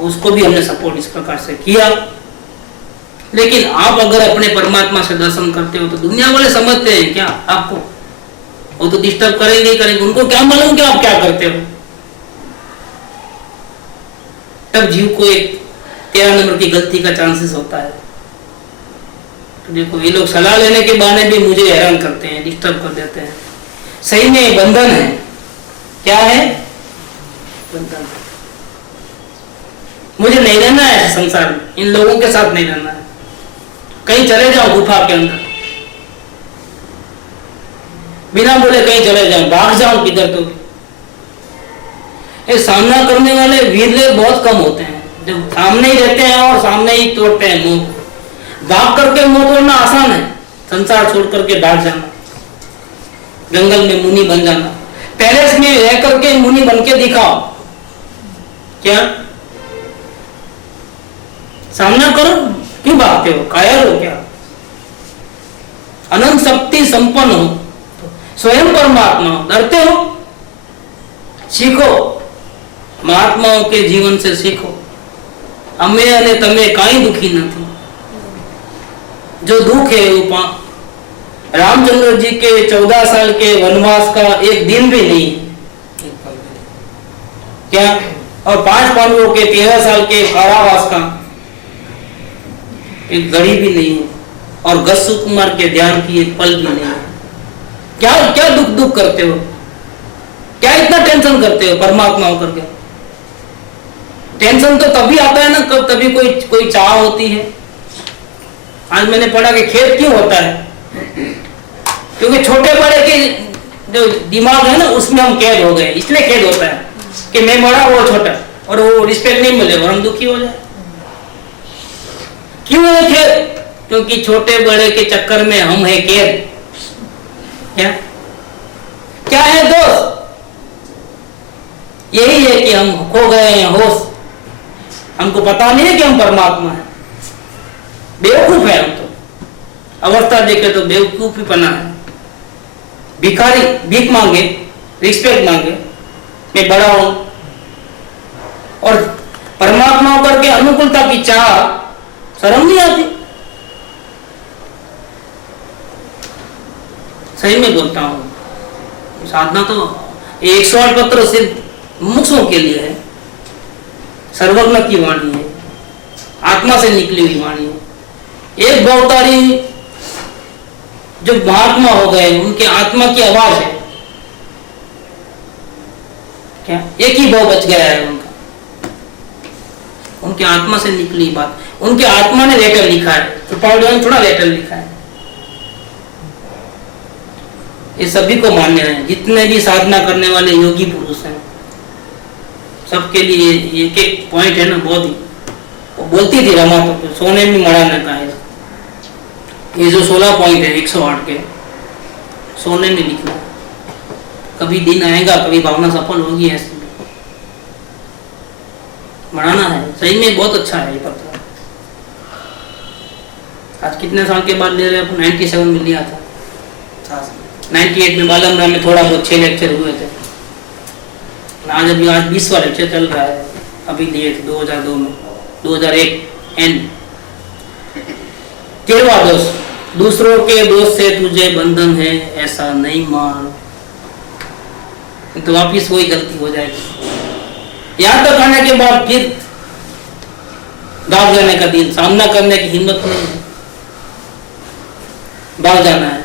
उसको भी हमने सपोर्ट इस प्रकार से किया। लेकिन आप अगर अपने परमात्मा से दर्शन करते हो तो दुनिया वाले समझते हैं क्या आपको, वो तो डिस्टर्ब करेंगे ही करेंगे, उनको क्या मालूम कि आप क्या करते हो। तब जीव को एक 13 नंबर की गलती का चांसेस होता है। तो देखो ये लोग सलाह लेने के बहाने भी मुझे हैरान करते हैं, डिस्टर्ब कर देते हैं। सही में बंधन है, क्या है बंधन। मुझे नहीं रहना है संसार में, इन लोगों के साथ नहीं रहना है। कहीं चले जाओ गुफा के अंदर, बिना बोले कहीं चले जाओ, भाग जाओ किधर तो। ये सामना करने वाले वीर बहुत कम होते हैं, जो सामने ही रहते हैं और सामने ही तोड़ते हैं मुंह। भाग करके मुंह तोड़ना आसान है, संसार छोड़ करके भाग जाना, जंगल में मुनि बन जाना, पैलेस में रह करके मुनि बन के दिखाओ। क्या सामना करो, क्यों भागते हो, कायर हो क्या। अनंत शक्ति संपन्न हो, स्वयं परमात्मा हो, डरते हो। सीखो, महात्माओं के जीवन से सीखो। अमे अने तमे काई दुखी नहीं, जो दुख है वो रामचंद्र जी के 14 साल के वनवास का एक दिन भी नहीं क्या, और 5 पांडवों के 13 साल के कारावास का एक घड़ी भी नहीं है, और गस्सु कुमार के ध्यान की एक पल भी नहीं है। क्या क्या दुख करते हो। क्या इतना टेंशन करते हो परमात्मा होकर के? टेंशन तो तभी आता है ना कब तभी कोई चाह होती है। आज मैंने पढ़ा कि खेद क्यों होता है, क्योंकि छोटे बड़े के जो दिमाग है ना उसमें हम कैद हो गए, इसलिए खेद होता है कि मैं बड़ा वो छोटा, और वो रिस्पेक्ट नहीं मिले और हम दुखी हो जाए। क्यों है खेद? क्योंकि छोटे बड़े के चक्कर में हम है कैद। क्या है दोष? यही है कि हम खो गए हैं होश, हमको पता नहीं है कि हम परमात्मा है। बेवकूफ है हम तो, अवस्था देखे तो बेवकूफी पना है। भिखारी भीख मांगे, रिस्पेक्ट मांगे, मैं बड़ा हूं, और परमात्मा होकर के अनुकूलता की चाह शर्म नहीं आती। सही में बोलता हूं, साधना तो 108 पत्र सिर्फ मुमुक्षुओं के लिए है, सर्वज्ञ की वाणी है, आत्मा से निकली हुई वाणी है। एक भवतारी जो महात्मा हो गए उनके आत्मा की आवाज है, क्या एक ही भाव बच गया है उनका, उनके आत्मा से निकली बात, उनके आत्मा ने लेटर लिखा है, तो पाउडर थोड़ा लेटर लिखा है। ये सभी को मान्य है, जितने भी साधना करने वाले योगी पुरुष हैं सबके लिए एक एक पॉइंट है ना, बहुत ही वो बोलती थी रमा तो सोने में मड़ाने का है। ये जो 16 पॉइंट है 108 के, सोने में लिखना। कभी दिन आएगा, कभी भावना सफल होगी, ऐसे बढ़ाना है। सही में बहुत अच्छा है ये पत्र। आज कितने साल के बाद ले रहे हैं? 97 में लिया था, 98 में बालमरा में थोड़ा बहुत 6 लेक्चर हुए थे। आज 20वां लेक्चर चल रहा है, अभी लिए थे 2002 में, 2001 एंड। 13वां दोष, दूसरों के दोष से तुझे बंधन है ऐसा नहीं मान, तो वापिस वही गलती हो जाएगी। यहां तक आने के बाद फिर भाग जाने का दिन, सामना करने की हिम्मत नहीं है, भाग जाना है,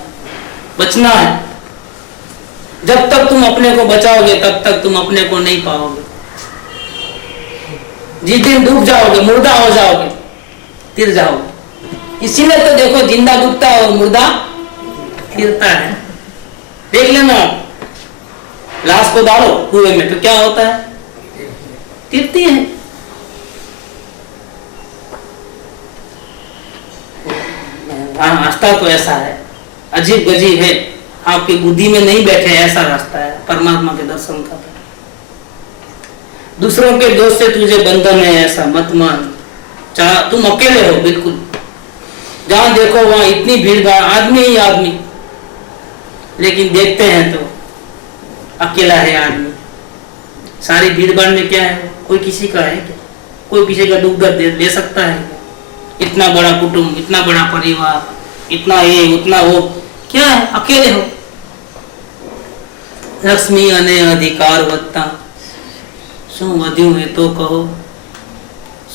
बचना है। जब तक तुम अपने को बचाओगे तब तक तुम अपने को नहीं पाओगे। जिस दिन डूब जाओगे, मुर्दा हो जाओगे, तिर जाओगे। इसीलिए तो देखो जिंदा डूबता है और मुर्दा तिरता है। देख लेना, लाश को डालो कुएं में तो क्या होता है? तिरती है। रास्ता तो ऐसा है, अजीब गजीब है, आपकी बुद्धि में नहीं बैठे, ऐसा रास्ता है परमात्मा के दर्शन का। दूसरों के दोष से तुझे बंधन है ऐसा मत मान। तुम अकेले हो बिल्कुल, जहां देखो वहां इतनी भीड़ भाड़, आदमी ही आदमी, लेकिन देखते हैं तो अकेला है आदमी। सारी भीड़ भाड़ में क्या है? कोई किसी का है क्या? कोई किसी का दुख दर्द दे सकता है क्या? इतना बड़ा कुटुंब, इतना बड़ा परिवार, इतना ये उतना वो, क्या है? अकेले हो। लक्ष्मी अने अधिकार वत्ता शू वध्यु है तो कहो,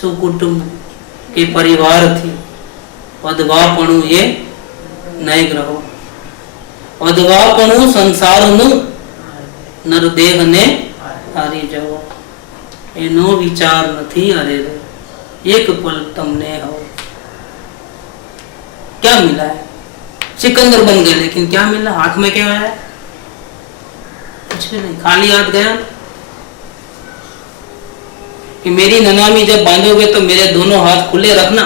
शू कुटुंब के परिवार थी वधवापणु ये नय ग्रहो। वधवापणु संसारनु नरदेह ने हारी जाओ, एनो विचार नहीं अरे रे एक पल तुमने हो। क्या मिला है? सिकंदर बन गए, लेकिन क्या मिला? हाथ में क्या आया? कुछ भी नहीं, खाली हाथ गया। कि मेरी ननामी जब बांधोगे तो मेरे दोनों हाथ खुले रखना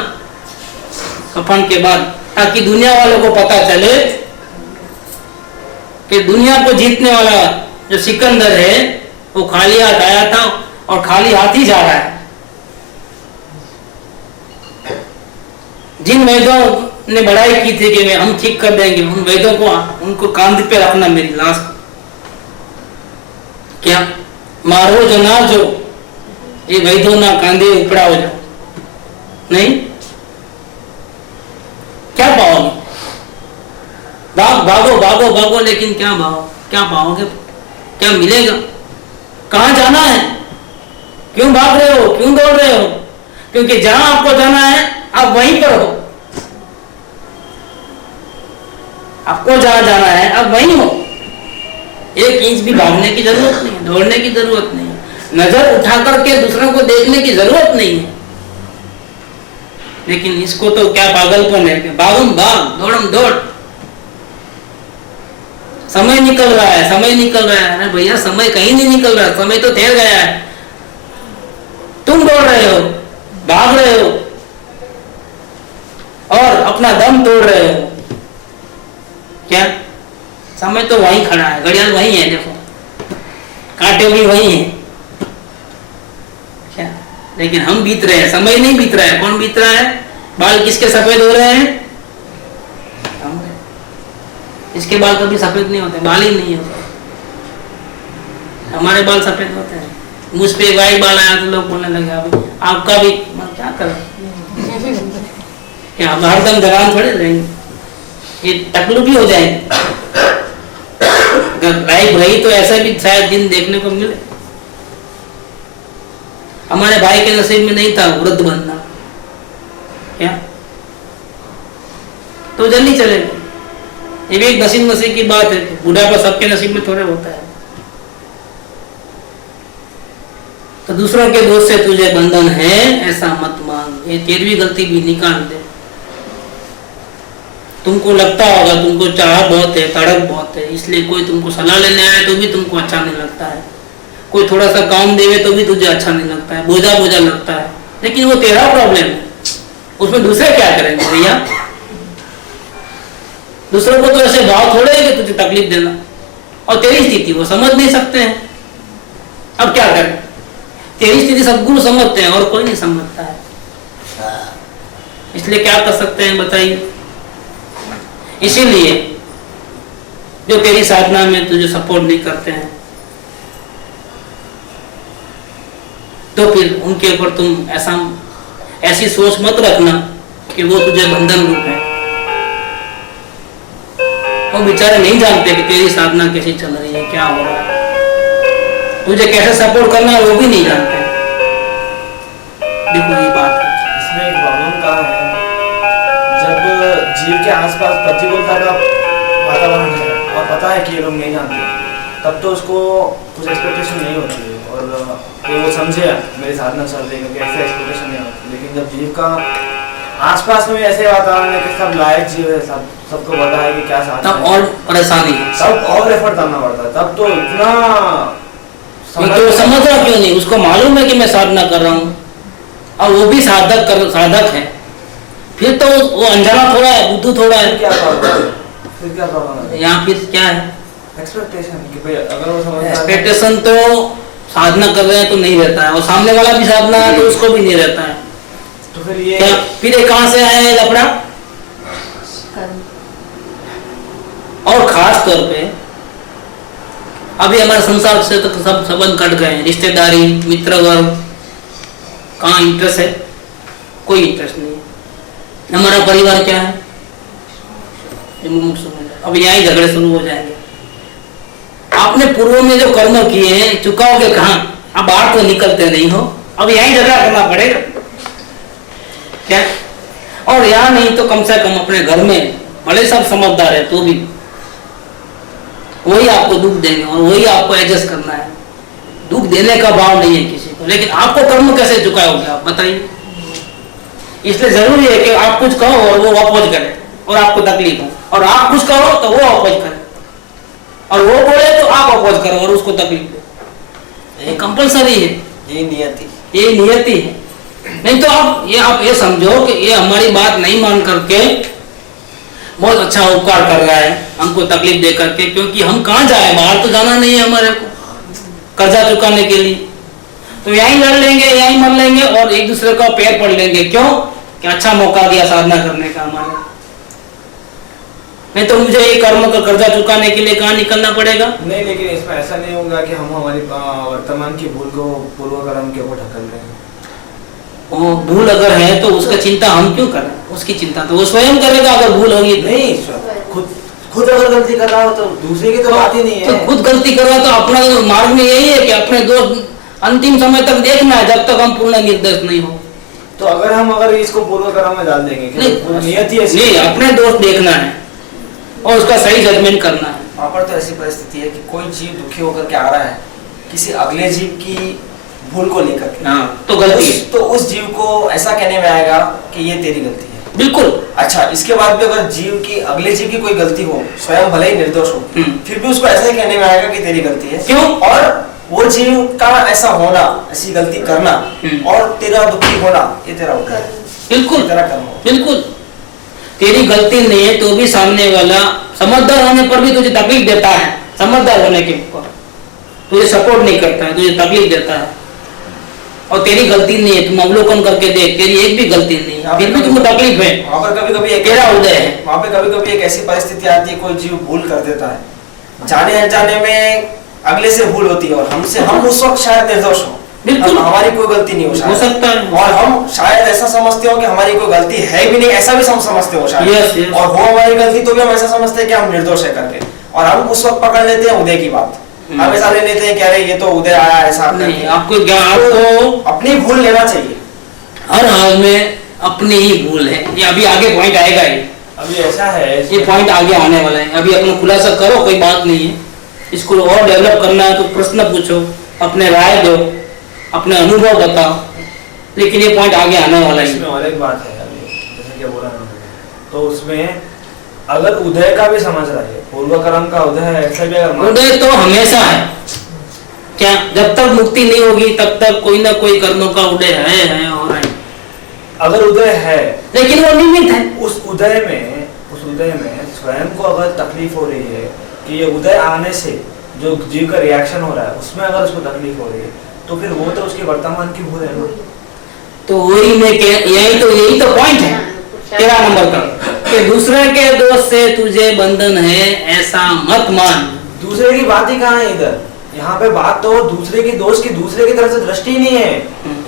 कफन के बाद, ताकि दुनिया वालों को पता चले कि दुनिया को जीतने वाला जो सिकंदर है वो खाली हाथ आया था और खाली हाथ ही जा रहा है। जिन वैद्यों ने बड़ाई की थी कि हम ठीक कर देंगे, उन वैद्यों को उनको कांध पे रखना मेरी लाश को। क्या मारो जना जो ये वैद्यों ना कांधे उपड़ा हो जाओ, नहीं क्या पाओगे? भागो भागो भागो, लेकिन क्या पाओगे? क्या मिलेगा? कहां जाना है? क्यों भाग रहे हो? क्यों दौड़ रहे हो? क्योंकि जहां आपको जाना है आप वहीं पर हो। आपको जहां जाना है आप वहीं हो। 1 इंच भी भागने की जरूरत नहीं है, दौड़ने की जरूरत नहीं है, नजर उठा करके दूसरों को देखने की जरूरत नहीं है। लेकिन इसको तो क्या पागलपन है कि भागम भाग दौड़म दौड़, समय निकल रहा है, समय निकल रहा है। अरे भैया समय कहीं नहीं निकल रहा, समय तो ठहर गया है। तुम दौड़ रहे हो, भाग रहे हो और अपना दम तोड़ रहे हो। क्या समय तो वहीं खड़ा है, घड़ियाल वहीं है, देखो कांटे भी वहीं है क्या। लेकिन हम बीत रहे हैं, समय नहीं बीत रहा है। कौन बीत रहा है? बाल किसके सफेद हो रहे हैं? इसके बाल कभी सफेद नहीं होते, बाल ही नहीं होते। हमारे बाल सफेद होते हैं। मुझ पे वाइट बाल आया तो लोग बोलने लगे अभी आपका भी, क्या करें क्या, हम हरदम जवान थोड़े रहेंगे, ये टकलू भी हो जाएंगे। अगर लाइफ रही तो ऐसा भी शायद दिन देखने को मिले। हमारे भाई के नसीब में नहीं था वृद्ध बनना, क्या तो जल्दी चले गए। ये भी एक नसीब नसीब की बात है, बुढ़ापा सबके नसीब में थोड़े होता है। तो दूसरों के दोष से तुझे बंधन है ऐसा मत मान, ये 13वीं गलती भी निकाल दे। तुमको लगता होगा तुमको चाह बहुत है, तड़प बहुत है, इसलिए कोई तुमको सलाह लेने आए तो भी तुमको अच्छा नहीं लगता है, कोई थोड़ा सा काम देवे तो भी तुझे अच्छा नहीं लगता है, बोझा बोझा लगता है। लेकिन वो तेरा प्रॉब्लम है, उसमें दूसरे क्या करेंगे भैया? दूसरों को तो ऐसे भाव थोड़े है कि तुझे तकलीफ देना, और तेरी स्थिति वो समझ नहीं सकते हैं। अब क्या करें? तेरी स्थिति सदगुरु समझते हैं और कोई नहीं समझता है, इसलिए क्या कर सकते हैं बताइए? इसीलिए जो तेरी साधना में तुझे सपोर्ट नहीं करते हैं तो फिर उनके ऊपर तुम ऐसी सोच मत रखना कि वो तुझे बंधन रूप है। वो बेचारे नहीं जानते कि तेरी साधना कैसी चल रही है, क्या हो रहा है, तुझे कैसे सपोर्ट करना है वो भी नहीं जानते। देखो ये बात है। इसमें एक प्रॉब्लम क्या है, जब जीव के आसपास प्रतिकूलता का वातावरण है और पता है कि ये लोग नहीं जानते, तब तो उसको कुछ एक्सपेक्टेशन नहीं होती है और वो समझे मेरी साधना चल रही है क्योंकि ऐसे एक्सपेक्टेशन नहीं होती। लेकिन जब जीव का आसपास में ऐसे वातावरण है कि सब लायक जीव है, सबको पता है कि क्या साधना तब और परेशानी है, सब और एफर्ट करना पड़ता है, तब तो इतना तो समझ रहा क्यों नहीं? उसको मालूम है कि मैं साधना कर रहा हूँ और वो भी साधक है, फिर तो वो अंजाना थोड़ा है, बुद्धू थोड़ा है। क्या प्रॉब्लम है? यहाँ फिर क्या है? एक्सपेक्टेशन कि भाई अगर वो समझ एक्सपेक्टेशन तो साधना कर रहे हैं तो नहीं रहता है, और सामने वाला भी साधना है तो उसको भी नहीं रहता है। तो फिर ये क्या फिर ये कहाँ से आया है लफड़ा? और खास तौर पे अभी हमारे संसार से तो सब संबंध कट गए, रिश्तेदारी, मित्र वर्ग, कहाँ इंटरेस्ट है? कोई इंटरेस्ट नहीं है। हमारा परिवार क्या है? अब यहाँ ही झगड़े शुरू हो जाएंगे। आपने पूर्व में जो कर्म किए हैं चुकाओगे कहाँ? अब बाहर तो निकलते नहीं हो, अब यहीं झगड़ा करना पड़ेगा क्या? और यहाँ नहीं तो कम से कम अपने घर में बड़े सब समझदार है तो भी वही आपको दुख देंगे और वही आपको एडजस्ट करना है। दुख देने का भाव नहीं है किसी को, लेकिन आपको कर्म कैसे चुकाओगे आप बताइए? इसलिए जरूरी है कि आप कुछ कहो और वो अपोज करे और आपको तकलीफ हो, और आप कुछ कहो तो वो अपोज करे, और वो बोले तो आप अपोज करो और उसको तकलीफ दो। ये कंपलसरी है, ये नियति है। नहीं तो आप ये समझो कि ये हमारी बात नहीं मान करके बहुत अच्छा उपकार कर रहा है हमको तकलीफ दे करके, क्योंकि हम कहाँ जाए, बाहर तो जाना नहीं है हमारे को कर्जा चुकाने के लिए, तो यहीं लड़ लेंगे, यहीं मर लेंगे और एक दूसरे का पैर पड़ लेंगे। क्यों? कि अच्छा मौका दिया साधना करने का हमारे। नहीं तो मुझे ये कर्म का कर्जा चुकाने के लिए कहाँ निकलना पड़ेगा? नहीं, लेकिन इसमें ऐसा नहीं होगा कि हम हमारी वर्तमान की भूल को पूर्व कर्म के ऊपर ढकल रहे हैं। वो भूल अगर है तो उसका चिंता हम क्यों करें? उसकी चिंता तो वो स्वयं करेगा अगर भूल होगी। नहीं, खुद अगर गलती कर रहा हो तो दूसरे की तो बात ही नहीं है। तो खुद गलती कर रहा तो अपना मार्ग में यही है कि अपने दोस्त अंतिम समय तक देखना है जब तक हम पूर्ण निर्दोष नहीं हो। तो अगर इसको पूर्व कर्म में डाल देंगे, नियति ऐसी नहीं, अपने दोस्त देखना है और उसका सही जजमेंट करना है। वहाँ पर तो ऐसी परिस्थिति है कि कोई जीव दुखी होकर के आ रहा है किसी अगले जीव की भूल को लेकर के, हाँ, तो गलती है। तो उस जीव को ऐसा कहने में आएगा कि ये तेरी गलती है। बिल्कुल। अच्छा, इसके बाद भी अगर जीव की अगले जीव की कोई गलती हो, स्वयं भले ही निर्दोष हो, फिर भी उसको ऐसा ही कहने में आएगा कि तेरी गलती है। क्यों? और वो जीव का ऐसा होना, ऐसी गलती करना और तेरा दुखी होना, ये तेरा होता है। बिल्कुल, तेरा कर्म हो। बिल्कुल। तेरी गलती नहीं है तो भी सामने वाला समझदार होने पर भी तुझे तकलीफ देता है। समझदार होने के ऊपर तुझे सपोर्ट नहीं करता है, तुझे तकलीफ देता है। और तेरी गलती नहीं है, तुम अवलोकन करके देख, तेरी एक भी गलती नहीं है, फिर भी तुमको तकलीफ है। वहाँ पर कभी-कभी तेरा उदय है। वहाँ पे कभी-कभी एक ऐसी परिस्थिति आती है, कोई जीव भूल कर देता है, जाने अनजाने में अगले से भूल होती है और हमसे, हम उस वक्त शायद निर्दोष हो, बिल्कुल, हमारी कोई गलती नहीं हो हो सकता है। और हम शायद ऐसा समझते हो कि हमारी कोई गलती है भी नहीं, ऐसा भी हम समझते हो शायद। Yes, yes. और वो हमारी गलती तो भी हम ऐसा समझते हैं कि हम निर्दोष है करके, और हम उस वक्त पकड़ लेते हैं उदय की बात। हम ऐसा ले लेते हैं कि अरे ये तो उदय आया ऐसा नहीं, आपको आपको अपनी भूल लेना चाहिए। हर हाल में अपनी ही भूल है। ये अभी आगे पॉइंट आएगा, ये अभी ऐसा है, ये पॉइंट आगे आने वाला है। अभी अपना खुलासा करो, कोई बात नहीं है। इसको और डेवलप करना है तो प्रश्न पूछो, अपने राय दो, अपने अनुभव बताओ, लेकिन ये पॉइंट आगे आने वाला है। इसमें और एक बात है, अभी जैसे कि बोला मैंने, तो उसमें अगर उदय का भी समझ रहा है, पूर्व कर्म का उदय है, ऐसा भी अगर उदय तो हमेशा है। क्या? जब तक मुक्ति नहीं होगी तब तक कोई ना कोई कर्मों का उदय है हो रहा है। अगर उदय है, लेकिन वो निमित्त है। उस उदय में स्वयं को अगर तकलीफ हो रही है कि ये उदय आने से जो जीव का रिएक्शन हो रहा है, उसमें अगर उसको तकलीफ हो रही है, तो फिर वो तो उसके वर्तमान की भूल है ना। तो वही मैं यही तो पॉइंट है 13 नंबर का, कि दूसरे के दोष से तुझे बंधन है ऐसा मत मान। दूसरे की बात ही कहाँ है इधर? यहाँ पे बात तो दूसरे की दोष की, दूसरे की तरफ से दृष्टि नहीं है।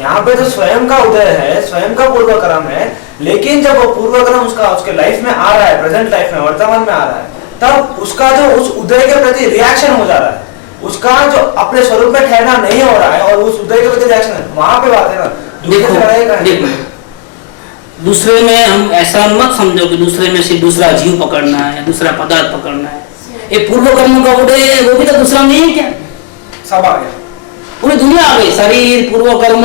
यहाँ पे तो स्वयं का उदय है, स्वयं का पूर्व कर्म है, लेकिन जब वो पूर्व कर्म उसके लाइफ में आ रहा है, प्रेजेंट लाइफ में, वर्तमान में आ रहा है, तब उसका जो उस उदय के प्रति रिएक्शन हो जा रहा है, उसका जो अपने स्वरूप में ठहरना नहीं हो रहा है और उस उदय के प्रति रिएक्शन है, वहां पे बात है ना। देखो, दूसरे में हम ऐसा मत समझो कि दूसरे में सिर्फ दूसरा जीव पकड़ना है, दूसरा पदार्थ पकड़ना है। ये पूर्व कर्म का उदय वो भी तो दूसरा नहीं है क्या? सब आ गया, पूरी दुनिया आ गई। शरीर, पूर्व कर्म,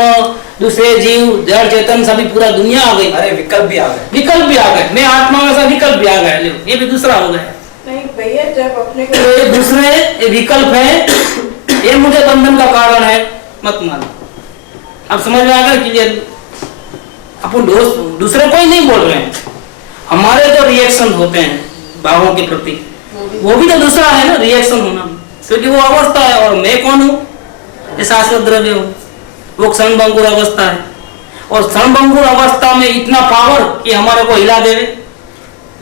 दूसरे जीव, जड़ चेतन, सभी पूरा दुनिया आ गई। अरे विकल्प भी आ गए, विकल्प भी आ गए। मैं आत्मा में सा विकल्प भी आ गया, ये भी दूसरा हो गया। नहीं भैया, जब अपने को ये दूसरे ये विकल्प है, ये मुझे बंधन का कारण है मत मानो। अब समझ में आ गया क्लियर? अपन दूसरे को ही नहीं बोल रहे हैं, हमारे जो रिएक्शन होते हैं भावों के प्रति, वो भी तो दूसरा है ना, रिएक्शन होना, क्योंकि वो अवस्था है और मैं कौन हूँ? ये शाश्वत द्रव्य हूँ, वो क्षणभंगुर अवस्था है। और क्षणभंगुर अवस्था में इतना पावर कि हमारे को हिला देवे।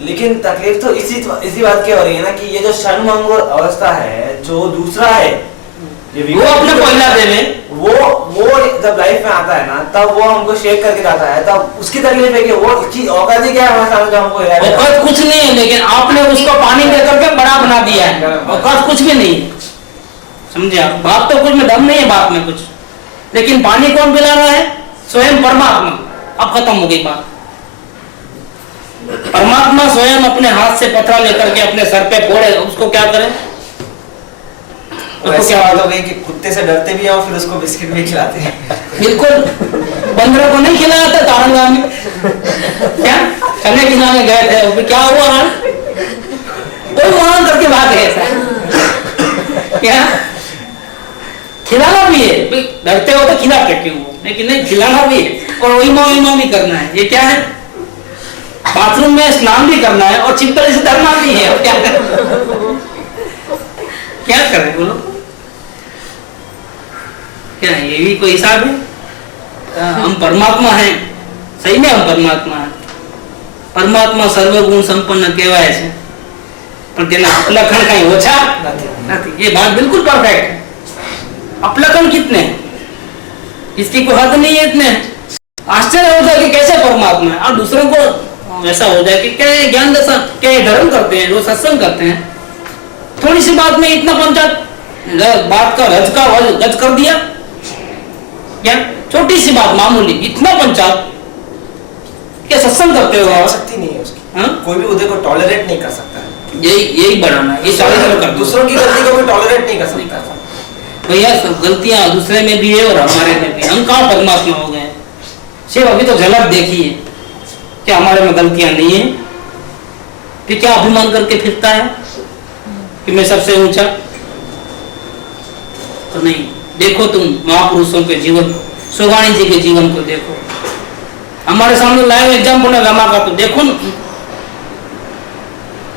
लेकिन तकलीफ तो इसी बात की हो रही है ना कि ये जो क्षणभंगुर अवस्था है, जो दूसरा है, वो अपने को हिला देवे। वो जब लाइफ में आता है ना, तब वो हमको शेक करके जाता है, तब उसकी तकलीफ है कि वो इसकी औकात ही क्या है हमारे सामने जो हमको हिला देगा। औकात कुछ नहीं है, लेकिन आपने उसको पानी दे करके बड़ा बना दिया है। औकात कुछ भी नहीं, समझे आप? बात तो कुछ में दम नहीं है, बात में कुछ, लेकिन पानी कौन पिला रहा है? स्वयं परमात्मा। अब खत्म हो गई बात। परमात्मा स्वयं अपने हाथ से पथरा लेकर के अपने सर पे फोड़े, उसको क्या करे? ऐसी बात हो गई कि कुत्ते से डरते भी हैं और फिर उसको बिस्किट भी खिलाते हैं। बिल्कुल, बंदरों को नहीं खिलाया था तारंगा में, क्या चने खिलाने गए थे, वो क्या हुआ? कोई वहां करके भाग गए ऐसा क्या? खिलाना भी है, डरते हो तो खिलाते क्यों हो, लेकिन नहीं, खिलाना भी है और वही भी करना है। ये क्या है? बाथरूम में स्नान भी करना है और चिपकली से डरना भी है। और क्या करें बोलो? क्या ये भी कोई हिसाब है? हम परमात्मा हैं, सही में हम परमात्मा हैं। परमात्मा सर्वगुण संपन्न कहवाय છે, પણ તેના અપલખણ કઈ ઓછા નથી। ये बात बिल्कुल परफेक्ट है। अपलखन कितने हैं? इसकी कोई हद नहीं है। इतने आश्चर्य होता है कि कैसे परमात्मा है और दूसरों को ऐसा हो जाए कि क्या ज्ञान दशा, क्या धर्म करते हैं, वो सत्संग करते हैं, थोड़ी सी बात में इतना पंचायत बात का रज कर दिया। क्या छोटी सी बात, मामूली, इतना पंचायत, क्या सत्संग करते हो? शक्ति नहीं है उसकी। हाँ? कोई भी उदय को टॉलरेट नहीं कर सकता है। यही बढ़ाना है, ये सारे तरह कर दूसरों की गलती को भी टॉलरेट नहीं कर सकता। भैया सब गलतियां दूसरे में भी है और हमारे में भी। हम कहाँ परमात्मा हो गए? सिर्फ अभी तो झलक देखी है कि हमारे में गलतियां नहीं है, फिर क्या अभिमान करके फिरता है कि मैं सबसे ऊंचा? तो नहीं, देखो तुम महापुरुषों के जीवन, सुगाणी जी के जीवन को देखो, हमारे सामने लाइव एग्जाम्पल है रमा का, तो देखो ना,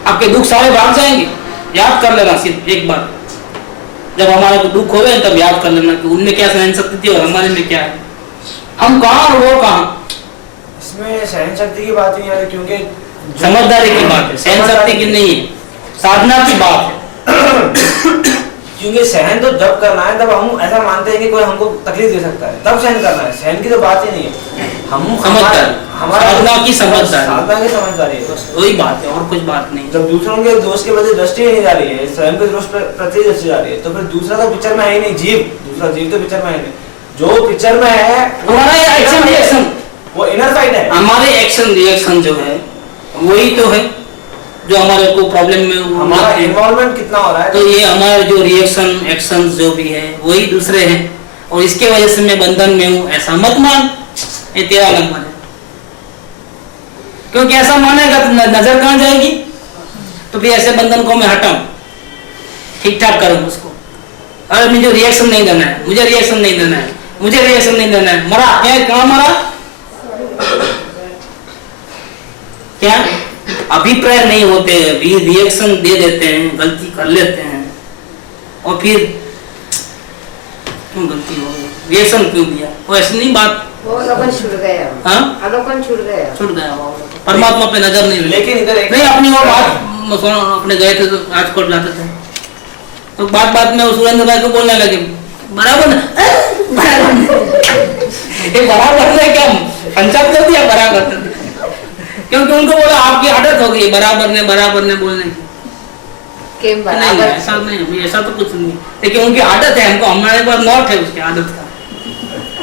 आपके दुख सारे भाग जाएंगे। याद कर लेना सिर्फ एक बार, जब हमारे को दुख हो गए तब याद कर लेना कि उनमें क्या सहन शक्ति थी और हमारे में क्या है। हम कहाँ और वो कहाँ? इसमें सहन शक्ति की बात नहीं आ रही, क्योंकि समझदारी की बात है, सहन शक्ति की नहीं है, साधना की बात है। क्योंकि सहन तो जब करना है तब हम ऐसा मानते हैं कि कोई हमको तकलीफ दे सकता है, तब सहन करना है। सहन की तो बात ही नहीं है। हम साधना की समझदारी, साधना की समझदारी है, वही बात है और कुछ बात नहीं। जब दूसरों के दोष के प्रति दृष्टि नहीं जा रही है, स्वयं के दोष प्रति दृष्टि जा रही है, तो फिर दूसरा तो पिक्चर में है ही नहीं, दूसरा जीव तो पिक्चर में है नहीं। जो पिक्चर में है हमारा एक्शन रिएक्शन, वो इनर फाइट है। हमारे एक्शन रिएक्शन जो है वही तो है जो हमारे को प्रॉब्लम में हमारा इन्वॉल्वमेंट कितना हो रहा है। तो ये हमारे जो रिएक्शन एक्शन जो भी है वही दूसरे हैं, और इसके वजह से मैं बंधन में हूँ ऐसा मत मान, ये तेरा अलग मन है। क्योंकि ऐसा मानेगा तो नजर कहाँ जाएगी? तो फिर ऐसे बंधन को मैं हटाऊं, ठीक ठाक करूं उसको। अरे मुझे रिएक्शन नहीं देना है, मुझे रिएक्शन नहीं देना है, मुझे रिएक्शन नहीं देना है। मरा क्या? कहाँ मरा? क्या अभिप्राय नहीं होते, भी रिएक्शन दे देते हैं, गलती कर लेते हैं, और फिर क्यों गलती हो गई, रिएक्शन क्यों दिया? वो ऐसी नहीं बात, वो लोगन छूट गया। हाँ, अलोकन छूट गया वो परमात्मा पे नजर नहीं। लेकिन इधर एक नहीं, अपनी वो बात अपने गए थे तो राजकोट लाते थे, तो बात में सुरेंद्र भाई को बोलने लगे बराबर बराबर ने क्या पंचायत कर दिया, बराबर ने, क्योंकि उनको बोला आपकी आदत हो गई बराबर ने बोलने की। नहीं, ऐसा नहीं, ऐसा तो कुछ नहीं, लेकिन उनकी आदत है, हमको हमारे पास नोट है उसकी आदत का।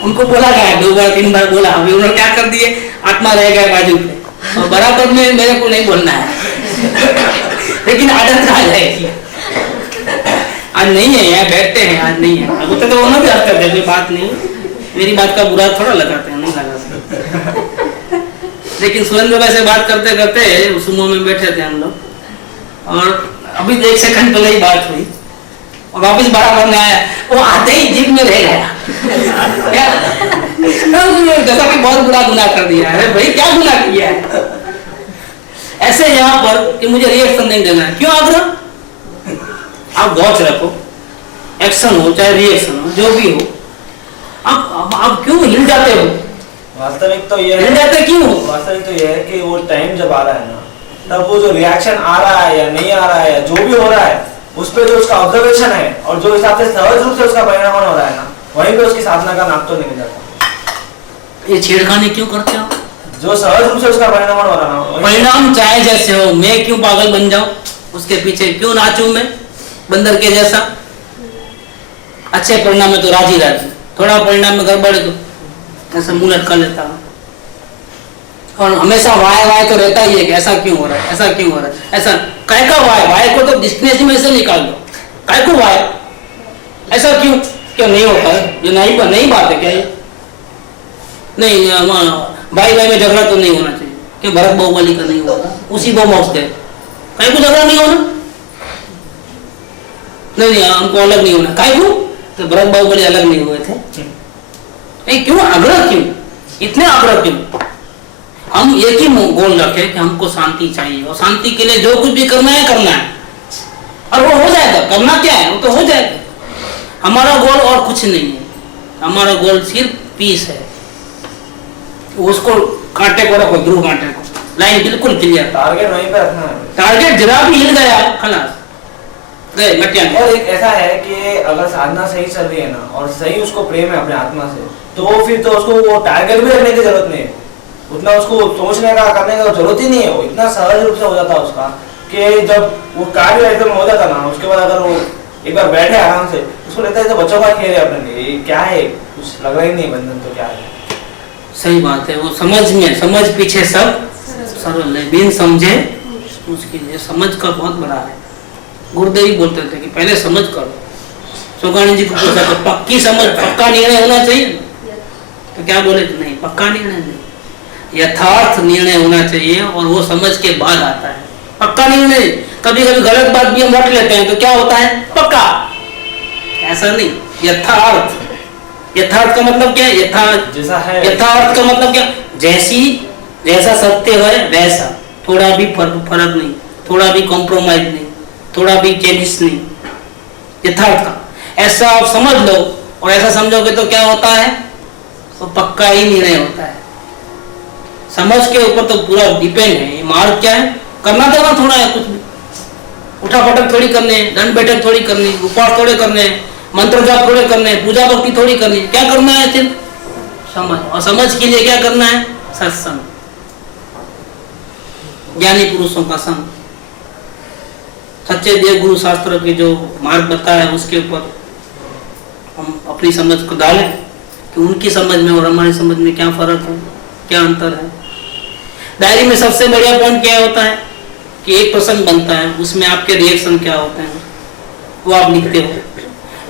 उनको बोला गया 2 बार 3 बार बोला, अभी उन्होंने क्या कर दिए, आत्मा रह गया बाजू पे, और बराबर में मेरे को नहीं बोलना है लेकिन आदत कहाँ जाएगी? आज नहीं है, यहाँ बैठते हैं, आज नहीं है, होते तो वो ना भी करते थे, कोई बात नहीं, मेरी बात का बुरा थोड़ा लगाते हैं, नहीं लगाते। लेकिन सुरेंद्र भाई से बात करते करते सुमो में बैठे थे हम लोग, और अभी 1 सेकंड पहले ही बात हुई और वापस बराबर में आया, वो आते ही जीप में रह गया जैसा कि बहुत बुरा गुनाह कर दिया है। भाई क्या गुनाह किया है? ऐसे यहाँ पर कि मुझे रिएक्शन नहीं देना है, क्यों आग्रह? आप वॉच रखो, एक्शन हो चाहे रिएक्शन हो, जो भी हो, आप क्यों हिल जाते हो? वास्तविक तो ये हिल जाते क्यों? वास्तविक तो ये है कि वो टाइम जब आ रहा है ना, तब वो जो रिएक्शन आ रहा है या नहीं आ रहा है या जो भी हो रहा है, उस पे जो उसका ऑब्जर्वेशन है और जो हिसाब से सहज रूप से उसका परिणाम हो रहा है ना, वहीं पे उसकी साधना का नाम तो निकल जाता। ये छेड़खानी क्यों करते हो? जो सहज रूप से उसका परिणाम हो रहा है, परिणाम चाहे जैसे हो, मैं क्यों पागल बन जाऊं, उसके पीछे क्यों नाचूं मैं बंदर के जैसा? अच्छे परिणाम में तो राजी, थोड़ा परिणाम में गड़बड़ है तो ऐसा मुंह लटका लेता हूं, और हमेशा वाय तो रहता ही है कि ऐसा क्यों हो रहा है, ऐसा क्यों हो रहा है, ऐसा काय का वाय को तो डिस्टिनेशन में से निकाल दो, काय को वाय, ऐसा क्यों नहीं होता है? ये नहीं बात है क्या ये? नहीं, भाई में झगड़ा तो नहीं होना चाहिए, कि भरत बाहुबली का नहीं हुआ था, उसी को मौत गए, काय को झगड़ा नहीं होना? नहीं, हमको अलग नहीं होना, काय को? तो भरत बाहुबली अलग नहीं हुए थे, नहीं क्यों आग्रह, क्यों इतने आग्रह क्यों? हम एक ही गोल रखे कि हमको शांति चाहिए, और शांति के लिए जो कुछ भी करना है, और वो हो जाएगा। करना क्या है, वो तो हो जाएगा। हमारा गोल और कुछ नहीं है, हमारा गोल सिर्फ पीस है। उसको कांटे को रखो, ध्रुव कांटे को, लाइन बिल्कुल क्लियर, टारगेट वहीं पे रखना है। टारगेट जरा भी हिल गया खलास गए मटिया। और एक ऐसा है कि अगर साधना सही चल रही है ना, और सही उसको प्रेम है अपने आत्मा से, तो फिर तो उसको वो टारगेट भी रखने की जरूरत नहीं है, उतना उसको सोचने का करने का जरूरत ही नहीं है। वो इतना सहज रूप से हो जाता है उसका कि जब वो कार्य एकदम हो जाता ना, उसके बाद अगर वो एक बार बैठे आराम से, उसको लगता है तो बच्चों का खेल है अपने लिए, क्या है, कुछ लग रहा ही नहीं बंधन तो क्या है। सही बात है, वो समझ पीछे सब सरल है, बिन समझे महसूस कीजिए। समझ का बहुत बड़ा है। गुरुदेव ही बोलते थे कि पहले समझ करो। सोगानी जी को पूछा तो पक्की समझ, पक्का निर्णय होना चाहिए, तो क्या बोले? नहीं, पक्का निर्णय नहीं, यथार्थ निर्णय होना चाहिए और वो समझ के बाद आता है पक्का निर्णय। कभी कभी गलत बात भी हम रट लेते हैं तो क्या होता है? पक्का। ऐसा नहीं, यथार्थ। यथार्थ का मतलब क्या है? जैसा है। यथार्थ का मतलब क्या? जैसा सत्य है वैसा, थोड़ा भी फर्क नहीं, थोड़ा भी कॉम्प्रोमाइज नहीं, थोड़ा भी चेंजेस नहीं। यथार्थ का ऐसा आप समझ लो, और ऐसा समझोगे तो क्या होता है? तो पक्का ही निर्णय होता है। समझ के ऊपर तो पूरा डिपेंड है। ये मार्ग क्या है? करना देना थोड़ा है, कुछ भी उठा पटक थोड़ी करने, दंड बैठक थोड़ी करनी, उपवास थोड़े करने, मंत्र जाप थोड़े करने, पूजा भक्ति थोड़ी करनी। क्या करना है? सिर्फ समझ, और समझ के लिए क्या करना है? सत्संग, ज्ञानी पुरुषों का संग, सच्चे देव गुरु शास्त्र के जो मार्ग बताया है उसके ऊपर हम अपनी समझ को डालें कि उनकी समझ में और हमारी समझ में क्या फर्क है, क्या अंतर है। डायरी में सबसे बढ़िया पॉइंट क्या होता है कि एक प्रसंग बनता है, उसमें आपके रिएक्शन क्या होते हैं वो आप लिखते हो।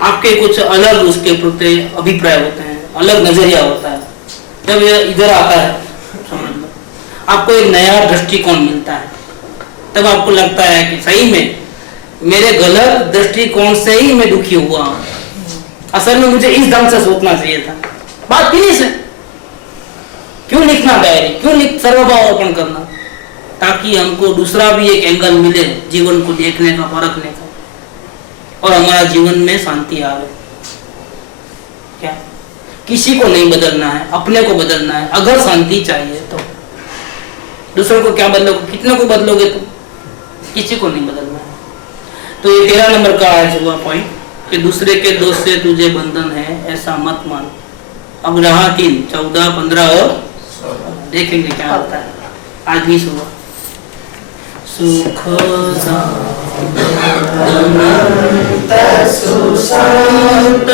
आपके कुछ अलग उसके प्रति अभिप्राय होते हैं, अलग नजरिया होता है। जब ये इधर आता है समझ लो, आपको एक नया दृष्टिकोण मिलता है। तब आपको लगता है कि सही में मेरे गलत दृष्टिकोण से ही मैं दुखी हुआ हूं, असल में मुझे इस ढंग से सोचना चाहिए था। बात फिनिश है। क्यों लिखना डायरी? क्यों सर्वभाव अर्पण करना? ताकि हमको दूसरा भी एक एंगल मिले जीवन को देखने का, परखने का, और हमारा जीवन में शांति आवे। क्या किसी को नहीं बदलना है, अपने को बदलना है। अगर शांति चाहिए तो दूसरों को क्या बदलोगे? कितने को बदलोगे? तुम किसी को नहीं बदलना है। तो ये 13 नंबर का आज हुआ पॉइंट कि दूसरे के दोष से तुझे बंधन है, ऐसा मत मान। अब रहा 3, 14, 15 और देखेंगे क्या होता है। आज भी सुबह सुख सुसंत